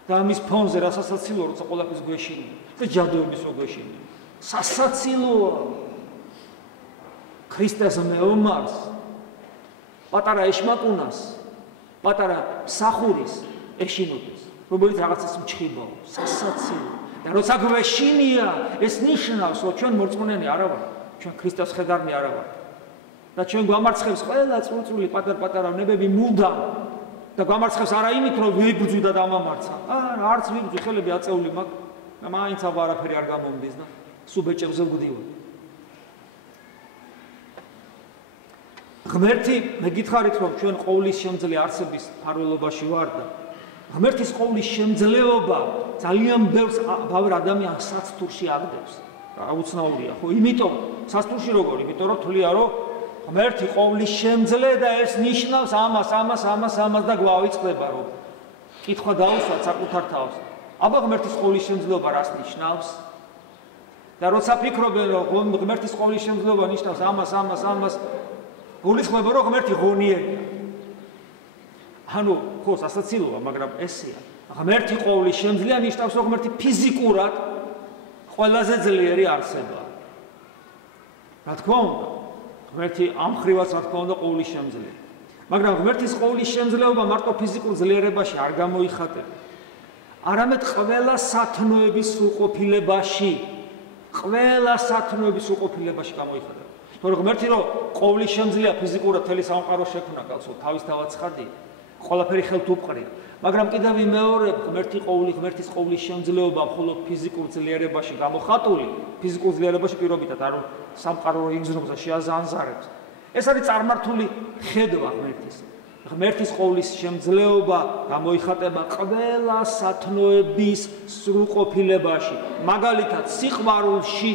და ამის ფონზე რა სასაცილოა, როცა ყველაფერს გვეშინია და ჯადოების რო გვეშინია. სასაცილოა. ქრისტეს მეომარს, პატარა ეშმაკუნას, პატარა მსახურის ეშინოდეს, რომელიც რაღაცას მჩხიბაო, სასაცილო. და როცა გვეშინია, ეს ნიშნავს, რომ ჩვენ მორწმუნენი არა ვართ, ჩვენ ქრისტეს ხედარნი არა ვართ. და ჩვენ გვამარცხებს ყველა წურწული პატარ-პატარა ნებები მუდამ. და გამარცხებს არა იმით, რომ ვიბრძვი და დამამარცხა. არა, არც ვიბრძვი, ხელები აწეული მაქვს და მაინც არაფერი არ გამომდის და სუბეჭებზე ვგდივარ. ღმერთი, მე გითხარით, რომ ჩვენ ყოვლის შემძლე არსების ფარველობაში ვარ და ღმერთის ყოვლის შემძლეობა ძალიან ბევრ ადამიანს საცთურში აგდებს. აუცნაურია, ხო? იმიტომ საცთურში როგორ? იმიტომ რომ თვლია, რომ ღმერთი ყოვლის შემძლე და ეს ნიშნავს ამას და გვავიწყდება, რომ კითხვა დაუსვათ საკუთარ თავს. აბა ღმერთის ყოვლის შემძლეობა რას ნიშნავს? და როცა ფიქრობენ, რომ ღმერთის ყოვლის შემძლეობა ნიშნავს ამას, გულისხმობა, რომ ღმერთი ღონიერია. ანუ ხო, სასაცილოა, მაგრამ ესეა. ღმერთი ყოვლის შემძლეა ნიშნავს, რომ ღმერთი ფიზიკურად ყველაზე ძლიერი არსებაა. რა თქმა უნდა, ღმერთი ამ ხრივაც რა თქმა უნდა ყოვლის შემძლეა. მაგრამ ღმერთის ყოვლის შემძლეობა მარტო ფიზიკურ ძლიერებაში არ გამოიხატება. არამედ ყველა სათნოების სრულყოფილებაში გამოიხატება. თორე ღმერთი რომ ყოვლის შემძლეა ფიზიკურად თელი სამყარო შექმნა, გახსოვთ, თავისთავად ცხადია. ყველაფერი ხელთ უყრია. მაგრამ კიდევ ვიმეორებ, ღმერთის ყოვლის შემძლეობა მხოლოდ ფიზიკურ ძლიერებაში გამოხატული, ფიზიკურ ძლიერებაში პირობითად, არ სამყარო იგზნობს და შეაზანზარებს. ეს არის წარმართული ხედვა ღმერთის. ღმერთის ყოვლის შემძლეობა გამოიხატება ყველა სათნოების სრულყოფილებაში, მაგალითად სიყვარულში.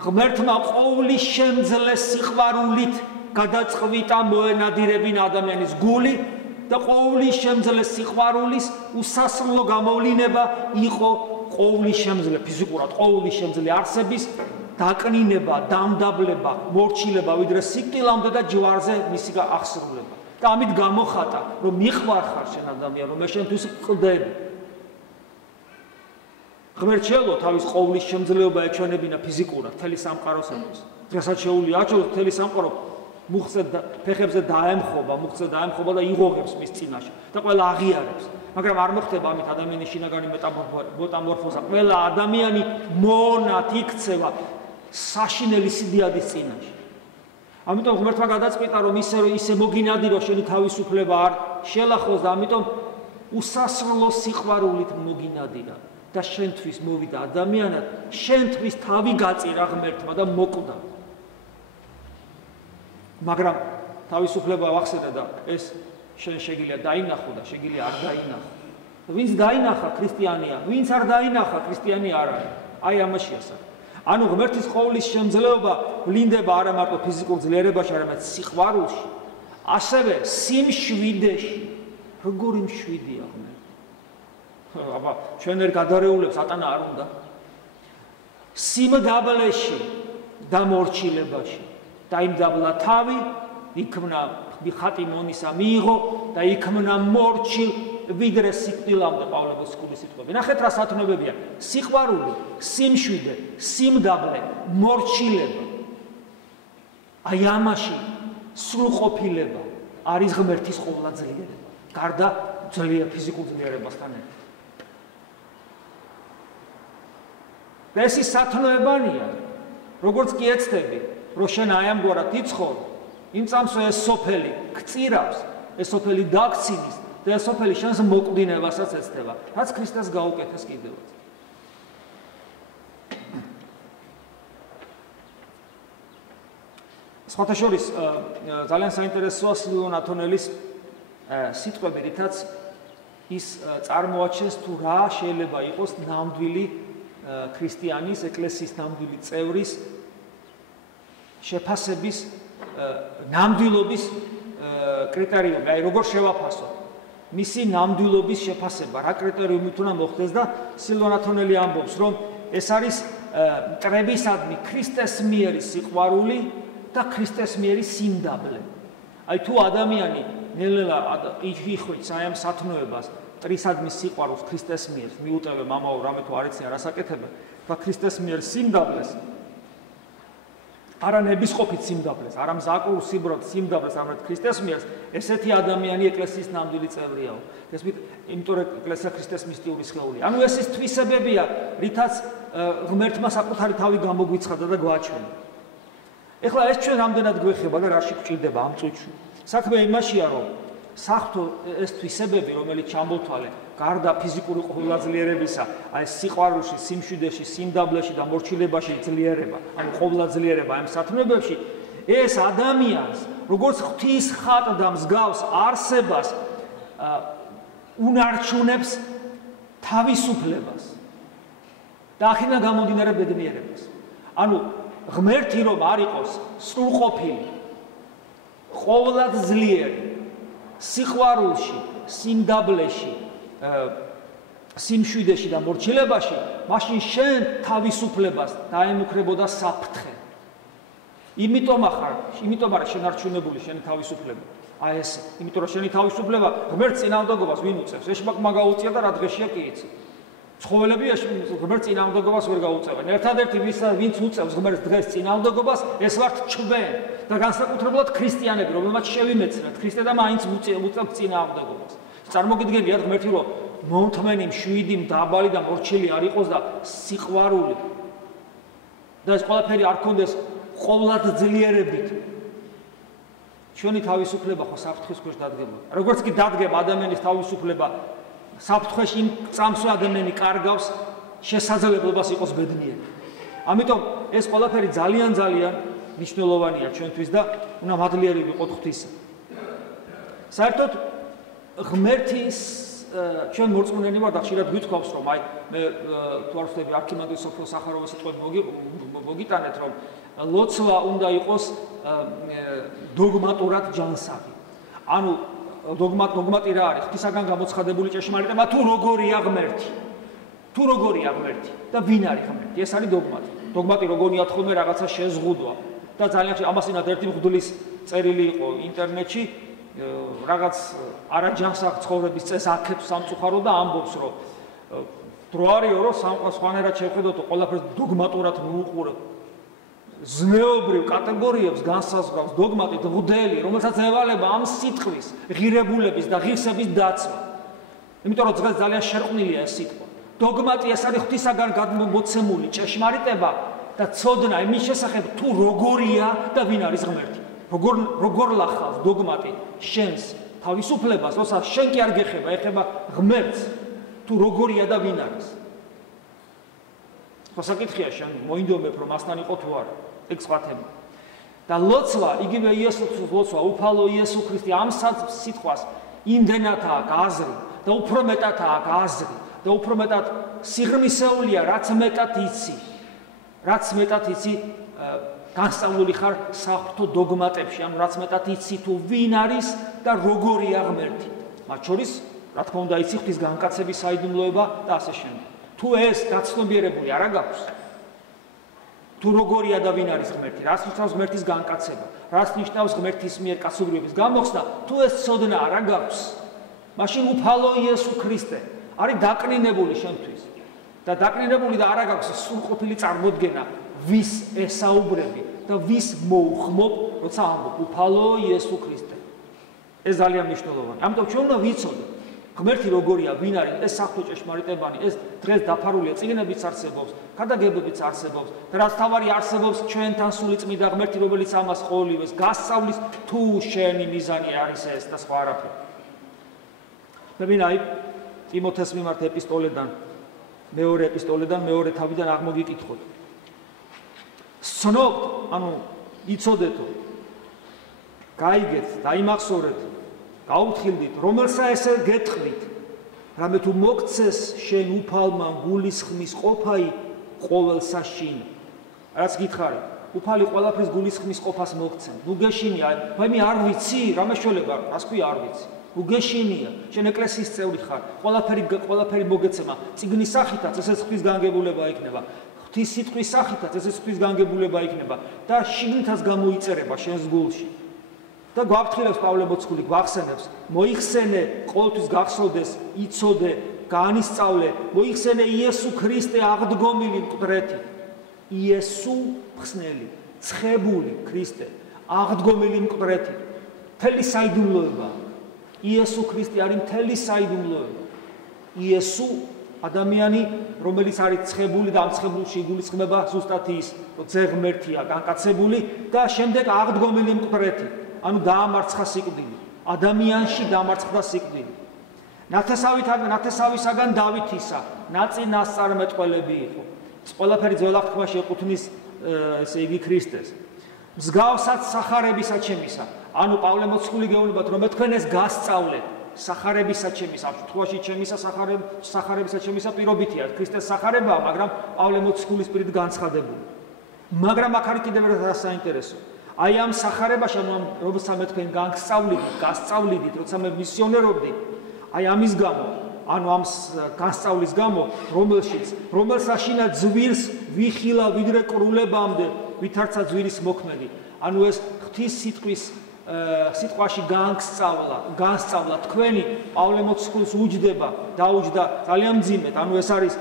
ღმერთმა ყოვლის შემძლე სიყვარულით გადაწყვიტა მოენადირებინა ადამიანის გული და ყოვლის შემძლე სიყვარულის უსასრულო გამოვლინება იყო ყოვლის შემძლე ფიზიკურად ყოვლის შემძლე არსების დაკნინება, დამდაბლება, მორჩილება, ვიდრე სიკვდილამდე და ჯვარზე მისი აღსრულება. და ამით გამოხატა, რომ მიყვარხარ შენ ადამიან, რომ მე შენთვის ყდები. ღმერთშეულო თავის ყოვლის შემძლეობა ეჩვენებინა ფიზიკურად მთელი სამყაროსათვის. დღესაც შეუძლია აჩვენოს მთელი სამყარო მუხზე და ფეხებზე დაემხობა და იღողებს მის წინაშე და ყველა აღიარებს. მაგრამ არ მოხდება ამით ადამიანის შინაგანი მეტამორფოზა. ყველა ადამიანი მონად იქცევა საშინელი სიდიადის წინაშე. ამიტომ ღმერთმა გადაწყვიტა, რომ ისე მოგინადირო, შენი თავისუფლება არ შელახოს და ამიტომ უსასრულო სიყვარულით მოგინადირა და შენთვის მოვიდა ადამიანად, შენთვის თავი გაწირა ღმერთმა და მოკვდა. მაგრამ თავისუფლება ვახსენე და ეს შენ შეგიძლია დაინახო და შეგიძლია არ დაინახო. ვინც დაინახა ქრისტიანია, ვინც არ დაინახა ქრისტიანი არ არის. აი ამაშია საქმე. ანუ ღმერთის ყოვლის შემძლეობა ვლინდება არა მარტო ფიზიკურ ძლიერებაში, არამედ სიყვარულში, ასევე სიმშვიდეში. როგორი მშვიდია ღმერთი. აბა ჩვენ ვერ გადარეულებს ატანა არ უნდა. სიმდაბლეში და მორჩილებაში. დაიმდაბლა თავი, იქმნა ხატი მონისა მიიღო და იქმნა მორჩილ ვიდრე სიკვდილამდე პავლეს სკულის სიტყვები. ნახეთ რა სათნოებებია. სიყვარული, სიმშვიდე, სიმდაბლე, მორჩილება. აი ამაში სრულყოფილება არის ღმერთის ყოვლადძლიერება. გარდა ძლიერ ფიზიკურ ძლიერებასთან ერთად. ეს ის სათნოებანია, როგორც კი ეცდები, რომ შენ აი ამგვარად იცხოვ, იმ წამსვე ეს სოფელი გწირავს, ეს სოფელი დაგცინის და ეს სოფელი შენს მოკვდინებასაც ეცდება, რაც ქრისტეს გაუკეთეს კიდევაც. სხვათა შორის ძალიან საინტერესოა სილვან ათონელის სიტყვები, რითაც ის წარმოაჩენს თუ რა შეიძლება იყოს ნამდვილი ქრისტიანის, ეკლესიის ნამდვილი წევრის შეფასების ნამდვილობის კრიტერიუმი, აი როგორ შევაფასო მისი ნამდვილობის შეფასება, რა კრიტერიუმით უნდა მოხდეს და სილვან ათონელი ამბობს, რომ ეს არის მტრებისადმი ქრისტეს მიერი სიყვარული და ქრისტეს მიერი სიმდაბლე. აი თუ ადამიანი ნელ-ნელა იხვიც აი ამ სათნოებას მტრისადმი სიყვარულს ქრისტეს მიერ მიუტევე მამაო რამე თუ არ ეცია რასაკეთებია და ქრისტეს მიერ სიმდაბლეს არა ნებისყოფით სიმდაბლეს, არა მზაკურ სიბრად სიმდაბლეს, არამედ ქრისტეს მიერ, ესეთი ადამიანი ეკლესიის ნამდვილი წევრიაო. ესმით, იმიტომ რომ ეკლესია ქრისტეს მისტიური სხეულია. ანუ ეს ის თვისებებია, რითაც ღმერთმა საკუთარი თავი გამოგვიცხადა და გვაჩვენა. ეხლა ეს ჩვენ რამდენად გვეხება და რაში გვჭირდება ამ წუთში. საქმე იმაშია, რომ საღვთო ეს თვისებები, რომელიც ჩამოთვალე, გარდა ფიზიკური ყოვლადძლიერებისა, აი სიყვარულში, სიმშვიდეში, სიმდაბლეში და მორჩილებაში ძლიერება, ანუ ყოვლადძლიერება ამ სათნოებებში, ეს ადამიანს, როგორც ღვთის ხატ და მსგავს არსებას უნარჩუნებს თავისუფლებას და ახლა გამომდინარე ბედნიერებას. ანუ ღმერთი რომ არ იყოს სრულყოფილი, ყოვლადძლიერი, სიყვარულში, სიმდაბლეში, სიმშვიდეში და მორჩილებაში, მაშინ შენ თავისუფლებას დაემუქრებოდა საფრთხე. იმიტომ არა შენ არჩუნებული შენი თავისუფლება. აი ეს, იმიტომ რომ შენი თავისუფლება ღმერთს წინააღმდეგობას ვინ უწევს? ეშმაკმა გაუწია და რა დღეშია კი იცი. ცხოველები ღმერთს წინააღმდეგობას ვერ გაუწევენ. ერთადერთი ვინც უწევს ღმერთს დღეს წინააღმდეგობას, ეს ვართ ჩვენ და განსაკუთრებულად ქრისტიანები, რომელმაც შევიმეცნეთ ქრისტე და მაინც უწევთ წინააღმდეგობას. წარმოგიდგენიათ ღმერთი რომ მომთმენი, მშვიდი, მდაბალი და მორჩილი არ იყოს და სიყვარული და ეს ყველაფერი არ ქონდეს ყოვლადძლიერებით. ჩვენი თავისუფლება ხო საფრთხის ქვეშ დადგება. როგორც კი დადგება ადამიანის თავისუფლება საფრთხეში, იმ წამსვე ადამიანი კარგავს შესაძლებლობას იყოს ბედნიერი. ამიტომ ეს ყველაფერი ძალიან მნიშვნელოვანია ჩვენთვის და უნდა მადლიერი ვიყოთ ღვთისა. საერთოდ ღმერთის ჩვენ მორწმუნენი ვარ და ხშირად გვითხოვს რომ აი მე თუ არ ვხდები არქიმანდრის სოფრო სახაროვის სიტყვები მოგიტანეთ რომ ლოცვა უნდა იყოს დოგმატურად ჯანსაღი. ანუ დოგმატი რა არის? ღვთისაგან გამოცხადებული ჭეშმარიტება თუ როგორია ღმერთი. თუ როგორია ღმერთი და ვინ არის ღმერთი? ეს არის დოგმატი. დოგმატი როგორია თხოვნე რაღაცა შეზღუდვა და ძალიან ამასინათ ერთი მღვდლის წერილი იყო ინტერნეტში რაღაც არაჯანსაღ ცხოვრების წესს აქებს სამწუხარო და ამბობს რომ დრო არისო რომ სხვანაირად შევხედოთ ყველაფერს დოგმატურად მოუყურებ. ზნეობრივ კატეგორიებს განსაზღვრავს დოგმატი მღვდელი, რომელსაც ევალება ამ სიტყვის, ღირებულების და ღირსების დაცვა. იმიტომ რომ დღეს ძალიან შერყვნილია ეს სიტყვა. დოგმატი ეს არის ღვთისაგან გადმოცემული ჭეშმარიტება და ცოდნა იმის შესახებ თუ როგორია და ვინ არის ღმერთი. როგორ ლახავს დოგმატი შენს თავისუფლებას, როცა შენ კი არ გეხება, ეხება ღმერთს თუ როგორია და ვინ არის. ხო საკითხია შენ მოინდომებ რომ მასთან იყო თუ არა. ეგ სხვა თემა. და ლოცვა, იგივე იესოს ლოცვა, უფალო იესო ქრისტე ამ სიტყვას იმდენად აქვს აზრი და უფრო მეტად აქვს აზრი და უფრო მეტად სიღრმისეულია, რაც მეტად იცი, რაც მეტად იცი განსწავლული ხარ საღვთო დოგმატებში, ანუ რაც მეტად იცი თუ ვინ არის და როგორია ღმერთი. მათ შორის, რა თქმა უნდა, იცი ღვთის განკაცების საიდუმლოება და ასე შემდეგ. თუ ეს გაცნობიერებული არ აქვს, თუ როგორია და ვინ არის ღმერთი, რას ნიშნავს ღმერთის განკაცება, რას ნიშნავს ღმერთის მიერ კაცობრიობის გამოხსნა, თუ ეს ცოდნა არ აქვს, მაშინ უფალო იესო ქრისტე არის დაკნინებული შენთვის. და დაკნინებული და არ აქვს სრულყოფილი წარმოდგენა, ვის ესაუბრები და ვის მოუხმობ, როცა ამბობ უფალო იესო ქრისტე. ეს ძალიან მნიშვნელოვანია. ამიტომ ჩვენ უნდა ვიცოდეთ, ღმერთი როგორია, ვინ არის, ეს საღვთო ჭეშმარიტებანი, ეს დღეს დაფარულია წიგნებიც არსებობს, ქადაგებებიც არსებობს და რაც თავარი არსებობს ჩვენთან სული წმინდა ღმერთი, რომელიც ამას ყოველივეს გასწავლის, თუ შენი მიზანი არის ეს და სხვა არაფერი. მე ვინაი ტიმოთეს მიმართ ეპისტოლედან მეორე ეპისტოლედან მეორე თავიდან აღმოგიკითხოთ. სცნობთ, ანუ იცოდეთო, გაიგეთ, დაიმახსოვრეთ, გაუფრთხილდით, რომელსა ესე გეტყვით, რამე თუ მოგცეს შენ უფალმა გულისხმის ყოფაი ყოველსა შინ. რაც გითხარი, უფალი ყველაფრის გულისხმის ყოფას მოგცემ. ნუ გეშინია, მე არ ვიცი, რამე შველება, რას ქვია არ ვიცი. უგეშინია, შენ ეკლესიის წევრი ხარ, ყველაფერი მოგეცემა, წიგნის სახითაც ესეც ღვთის განგებულება იქნება, ღვთის სიტყვის სახითაც ესეც ღვთის განგებულება იქნება და შიგნითაც გამოიწერება შენს გულში. და გვაფრთხილებს პავლე მოციქული, გვახსენებს, მოიხსენე, ყოველთვის გახსოვდეს, იცოდე, განისწავლე, მოიხსენე იესო ქრისტე აღდგომილი მკვდრეთი. იესო მხსნელი, ცხებული ქრისტე, აღდგომილი მკვდრეთი. მთელი საიდუმლოება. იესო ქრისტე არის მთელი საიდუმლოება. იესო ადამიანი, რომელიც არის ცხებული და ამ ცხებულში იგულისხმება ზუსტად ის, რომ ძე ღმერთია, განკაცებული და შემდეგ აღდგომილი მკვდრეთი. ანუ დაამარცხა სიკვდილი. ადამიანში დაამარცხდა სიკვდილი. ნათესავისაგან დავითისა, ნაწინასწარმეტყველები იყო. ეს ყველაფერი ძველ აღთქმაში ეკუთვნის ესე იგი ქრისტეს. მსგავსად სახარებისაჩემისა. ანუ პავლე მოციქული გეუბნებათ, რომ თქვენ ეს გასწავლეთ სახარებისაჩემისა, ამ შემთხვევაში ჩემისა სახარებისაჩემისა პირობითია, ქრისტეს სახარებაა, მაგრამ პავლე მოციქულის პირით განცხადებული. მაგრამ აქ არის კიდევ რა საინტერესო. აი ამ სახარებაში, რომელსაც მე თქვენ გასწავლიდით, როცა მე მისიონერობდი, აი ამის გამო, ანუ ამ განსწავლის გამო, რომელსაშინა ძვირს ვიხილა ვიდრე კრულებამდე, ვითარცა ძვირის მოქმედი. ანუ ეს ღვთის სიტყვაში განსწავლა თქვენი პავლე მოციქულის დაუჯდა ძალიან მძიმედ, ანუ ეს არის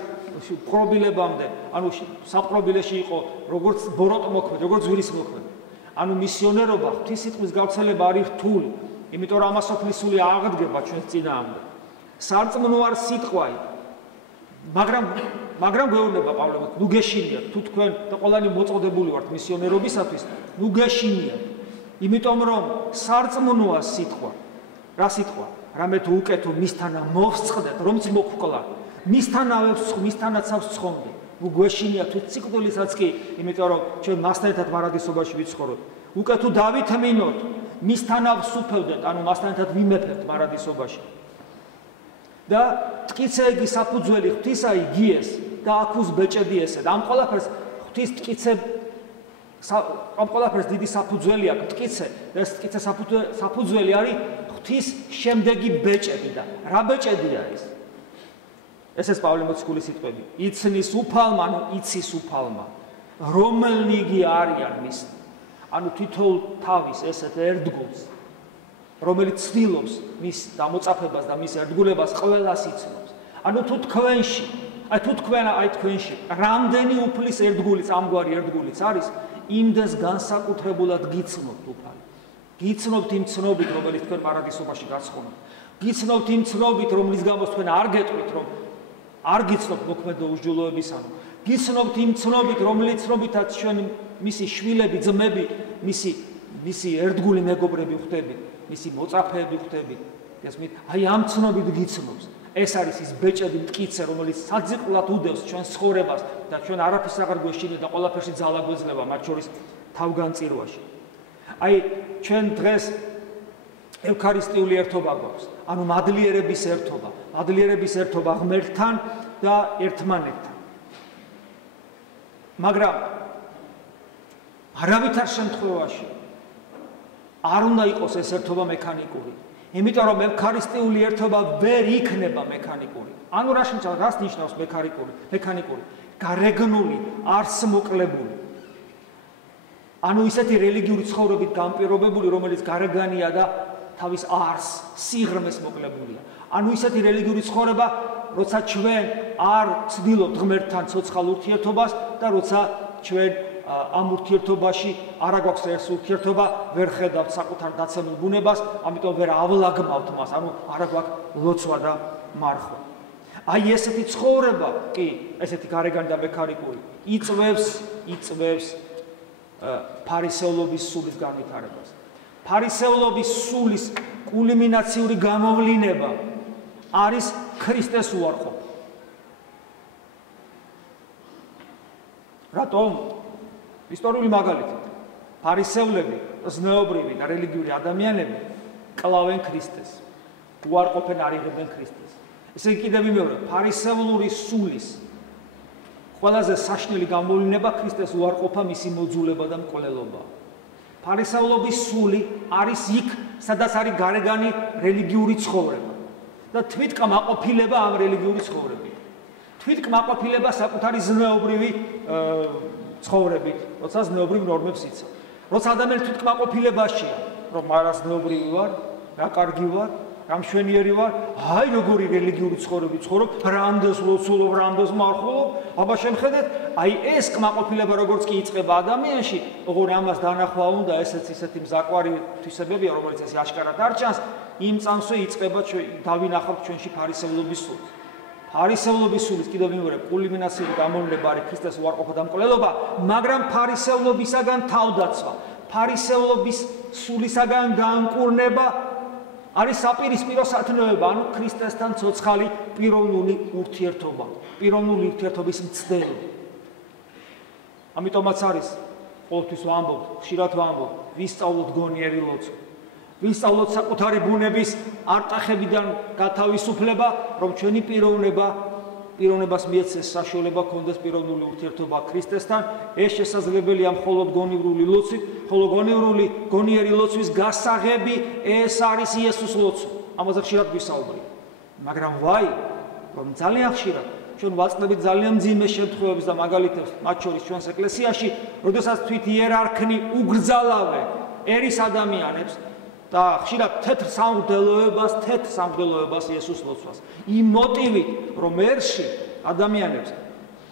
პრობილებამდე, ანუ საპყრობილეში იყო როგორც ბოროტ მოქმედი, როგორც ძვირის მოქმედი. ანუ მისიონერობა, ღვთის სიტყვის გავრცელება არის რთული, იმიტომ რომ ამას სოფლის სული აღდგება ჩვენს წინააღმდეგ. სარწმუნოარ სიტყვაი, მაგრამ გვეუბნება პავლე მოციქული, ნუ გეშინიათ, თუ თქვენ და ყველანი მოწოდებული ვართ მისიონერობისათვის, ნუ გეშინიათ, იმიტომ რომ სარწმუნოა სიტყვა. რა სიტყვა? რამე თუ უკეთო მისთანა მოვსწყდეთ, რომც მოგკლა, მისთანაცავს ცხონდი. ნუ გვეშინია თუ სიკვდილისაც კი, იმიტომ რომ ჩვენ მასთან ერთად მარადისობაში ვიცხოვრობთ. უკეთო დავითმინოთ, მისთანა ვსუფევდეთ, ანუ მასთან ერთად ვიმეფებთ მარადისობაში. და ტკიცე იგი საფუძველი ღვთისა იგიეს და აქუს ბეჭედი ესე. და ამ ყველაფერს ღვთის ტკიცე ამ ყველაფერს დიდი საფუძველი აქვს ტკიცე. ეს ტკიცე საფუძველი არის ღვთის შემდეგი ბეჭედი და რა ბეჭედია ეს? ეს პავლე მოციქულის სიტყვები. იცნის უფალმა, ანუ იცის უფალმა, რომელნიგი არიან მის. ანუ თითოეულ თავის ესეთ ერთგულს, რომელიც ცდილობს მის დამოწაფებას და მის ერთგულებას ყველას იცნობს. ანუ თუ თქვენში რამდენი უფლის ერთგულიც ამგვარი ერთგულიც არის, იმდეს განსაკუთრებულად გიცნობთ უფალი. გიცნობთ იმ ცნობით, რომელიც თქვენ მარადისობაში გაცხონოთ. გიცნობთ იმ ცნობით, რომლის გამო თქვენ არ გეტყვით, რომ არ გიცნობთ მოქმედო უსჯულოებისანო. გიცნობთ იმ ცნობით, რომლის ცნობითაც ჩვენ მისი შვილები, ძმები, მისი ერთგული მეგობრები ხდებით, მისი მოწაფეები ხდებით. ესმით, აი ამ ცნობით გიცნობს. ეს არის ის ბეჭედი მტკიცე, რომელიც საძირკვლად უდევს ჩვენს ცხოვრებას და ჩვენ არაფერს აღარ გვეშინია და ყველაფერში ძალა გვეძლება, მათ შორის თავგანწირვაში. აი ჩვენ დღეს ევქარისტიული ერთობა გვაქვს, ანუ მადლიერების ერთობა ღმერთთან და ერთმანეთთან. მაგრამ არავითარ შემთხვევაში არ უნდა იყოს ეს ერთობა მექანიკური. იმიტომ რომ ევქარისტიული ერთობა ვერ იქნება მექანიკური. ანუ რას ნიშნავს მექანიკური? გარეგნული, არსმოკლებული. ანუ ისეთი რელიგიური ცხოვრებით განპირობებული, რომელიც გარეგანია და თავის არსს, სიღრმეს მოკლებულია. ანუ ისეთი რელიგიური ცხოვრება, როცა ჩვენ არ ცდილობთ ღმერთთან ცოცხალ ურთიერთობას და როცა ჩვენ ამ ურთიერთობაში არ აგვაქვს ეს ურთიერთობა, ვერ ხედავთ საკუთარ დაცემულ ბუნებას, ამიტომ ვერ ავლაგმავთ მას, ანუ არ აგვაქვს ლოცვა და მარხვა. აი ესეთი ცხოვრება, კი, ესეთი გარეგანი და მექანიკური, იწვევს ფარისევლობის სულის განვითარებას. ფარისევლობის სულის კულმინაციური გამოვლინება არის ქრისტეს უარყოფა. რატომ? ისტორიული მაგალითი. ფარისევლები, ზნეობრივი და რელიგიური ადამიანები კლავენ ქრისტეს. უარყოფენ, არ იღებენ ქრისტეს. ესე იგი კიდევ ვიმეორებ, ფარისევლური სულის ყველაზე საშნელი გამოვლინება ქრისტეს უარყოფა, მისი მოძულება და მკვლელობა. ფარისევლობის სული არის იქ, სადაც არის გარეგანი რელიგიური ცხოვრება და თვითკმაყოფილება ამ რელიგიური ცხოვრებით. თვითკმაყოფილება საკუთარი ზნეობრივი ცხოვრებით, როცა ზნეობრივ ნორმებს იცავ. როცა ადამიანი თვითკმაყოფილებაშია, რომ არა ზნეობრივი ვარ, რა კარგი ვარ, რა მშვენიერი ვარ, აი როგორი რელიგიური ცხოვრებით ცხოვრობ, რამდენს ლოცულობ, რამდენს მარხულობ, აბა შემხედეთ, აი ეს კმაყოფილება როგორც კი იწყება ადამიანში, ოღონდ ამას დანახვა უნდა, ესეც ისეთი მზაკვარი თვისებებია, რომელიც ეს აშკარად არ ჩანს, იმ წამსვე იწყება დავინახავთ ჩვენში ფარისევლობის სული. ფარისევლობის სულის კიდევ ვიმეორებ, კულმინაციური გამოვლინება არის ქრისტეს უარყოფა და მკვლელობა, მაგრამ ფარისევლობისაგან თავდაცვა, ფარისევლობის სულისაგან განკურნება არის საპირისპირო სათნოება, ანუ ქრისტესთან ცოცხალი პიროვნული ურთიერთობა, პიროვნული ურთიერთობის მცდელი. ამიტომაც არის ყოველთვის ვამბობ, ხშირად ვამბობ, ვისწავლოთ გონიერი ლოცვა. ვისწავლოთ საკუთარი ბუნების არტახებიდან გათავისუფლება, რომ ჩვენი პიროვნებას მიეცეს საშუალება ქონდეს პიროვნული ურთიერთობა ქრისტესთან. ეს შესაძლებელია მხოლოდ გონივრული ლოცვით, ხოლო გონიერი ლოცვის გასაღები ეს არის იესოს ლოცვა. ამაზე ხშირად ვისაუბრებ. მაგრამ ვაი, რომ ძალიან ხშირად ჩვენ ვაწყდებით ძალიან მძიმე შემთხვევებს და მაგალითებს, მათ შორის ჩვენს ეკლესიაში, როდესაც თვით იერარქნი უგრძალავენ ერის ადამიანებს და ხშირად თეთრ სამღვდელოებას იესოს ლოცვას. იმ მოტივით, რომ ერში ადამიანებს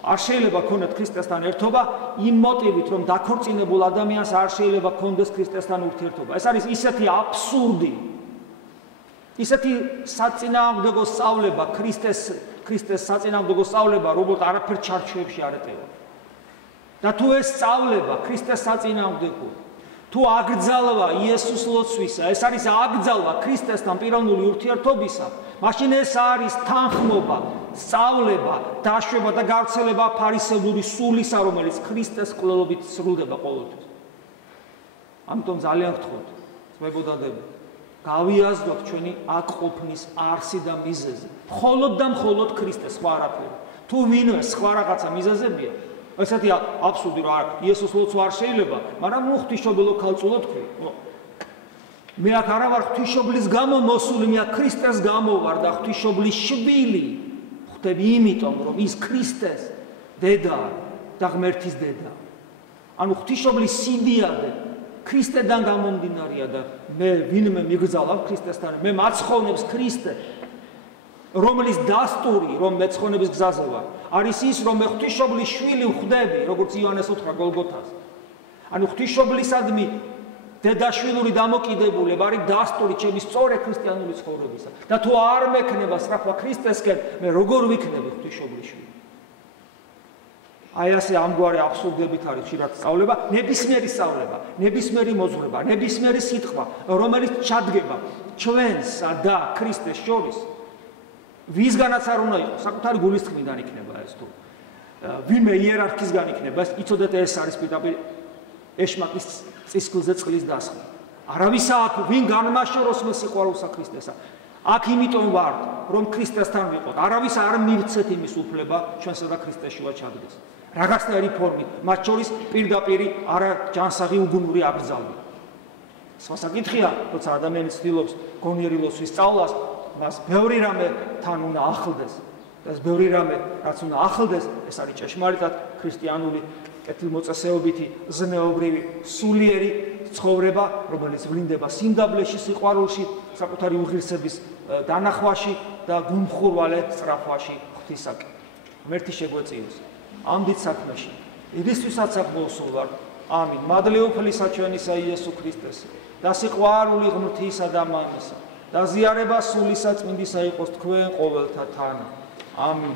არ შეიძლება ქონდეთ ქრისტესთან ერთობა, იმ მოტივით, რომ დაქორწინებულ ადამიანს არ შეიძლება ქონდეს ქრისტესთან ურთიერთობა. ეს არის ისეთი აბსურდი, ისეთი საწინააღმდეგო სწავლება, ქრისტეს საწინააღმდეგო სწავლება, როგორც არაფერ ჩარჩოებში არ ეტევა. და თუ ეს სწავლება ქრისტეს საწინააღმდეგო, თუ აკრძალვა იესოს ლოცვისა, ეს არის აკრძალვა ქრისტესთან პიროვნული ურთიერთობისა, მაშინ ეს არის თანხმობა, სწავლება, დაშვება და გავრცელება ფარისევლური სულისა, რომელიც ქრისტეს მკვლელობით სრულდება ყოველთვის. ამიტომ ძალიან გთხოვთ, ძმებო და დედო, გავიაზროთ ჩვენი აქ ყოფნის არსი და მიზეზი, მხოლოდ და მხოლოდ ქრისტეს, სხვა არაფერი. თუ ვინმე სხვა რაღაცა მიზეზებია, ესეთი აბსურდი რა არის, იესოს ლოცვა არ შეიძლება, მაგრამ ნუ ღვთისმშობელო ქალწულო თქვი. მე აქ არა ვარ ღვთისმშობლის გამო მოსული, მე აქ ქრისტეს გამო ვარ და ღვთისმშობლის შვილი. ხვდები იმიტომ, რომ ის ქრისტეს დედა და ღმერთის დედა. ანუ ღვთისმშობლის სიდიადე ქრისტედან გამომდინარეა და მე ვინმე მიგზავნა ქრისტესთან, მე მაცხოვნებს ქრისტე, რომლის დასტური, რომ მეცხოვნების გზაზე ვარ, არის ის, რომ მე ღვთისმშობლის შვილი ვხვდები, როგორც იოანეს უთხრა გოლგოთაზე. ანუ ღვთისმშობლისადმი დედაშვილური დამოკიდებულება არის დასტური ჩემი სწორი ქრისტიანული ცხოვრებისა. და თუ არ მექნება სწრაფვა ქრისტესკენ, მე როგორ ვიქნები ღვთისმშობლის შვილი? აი ასე ამგვარი აბსურდებით არის ხშირად სწავლება, ნებისმიერი სწავლება, ნებისმიერი მოძღვრება, ნებისმიერი სიტყვა, რომელიც ჩადგება ჩვენსა და ქრისტეს შორის, ვისგანაც არ უნდა იყოს, საკუთარი გულისწყლიდან იქნება ეს თუ ვინმე იერარქისგან იქნება, ეს იცოდეთ, ეს არის პირდაპირ ეშმაკის წისქვილზე წყლის დასხმა. არავისა აქ ვინ განმაშოროს მე სიყვარულსა ქრისტესა. აქ იმიტომ ვართ, რომ ქრისტესთან ვიყოთ. არავის არ მივცეთ იმის უფლება ჩვენსა და ქრისტეს შუა ჩადგეს. რაღაცნაირი ფორმით, მათ შორის პირდაპირი არა ჯანსაღი უგუნური აკრძალვა. სხვა საკითხია, როცა ადამიანი ცდილობს გონიერილოსთვის სწავლას, მას ბევრი რამე თან უნდა ახლდეს. და ეს ბევრი რამე, რაც უნდა ახლდეს, ეს არის ჭეშმარიტად ქრისტიანული კეთილმოწესეობითი, ზნეობრივი, სულიერი ცხოვრება, რომელიც ვლინდება სიმდაბლეში, სიყვარულში, საკუთარი უღირსების დანახვაში და გულმხურვალე სწრაფვაში ღვთისაკენ. ღმერთი შეგვეწიოს ამ დიდ საქმეში. იდისთვისაც აქ მოსულ ვარ. ამინ. მადლი უფლისა ჩვენისა იესო ქრისტესა და სიყვარული ღმრთისა და მამისა და ზიარება სულისა წმინდისა იყოს თქვენ ყოველთა თანა. ამინ.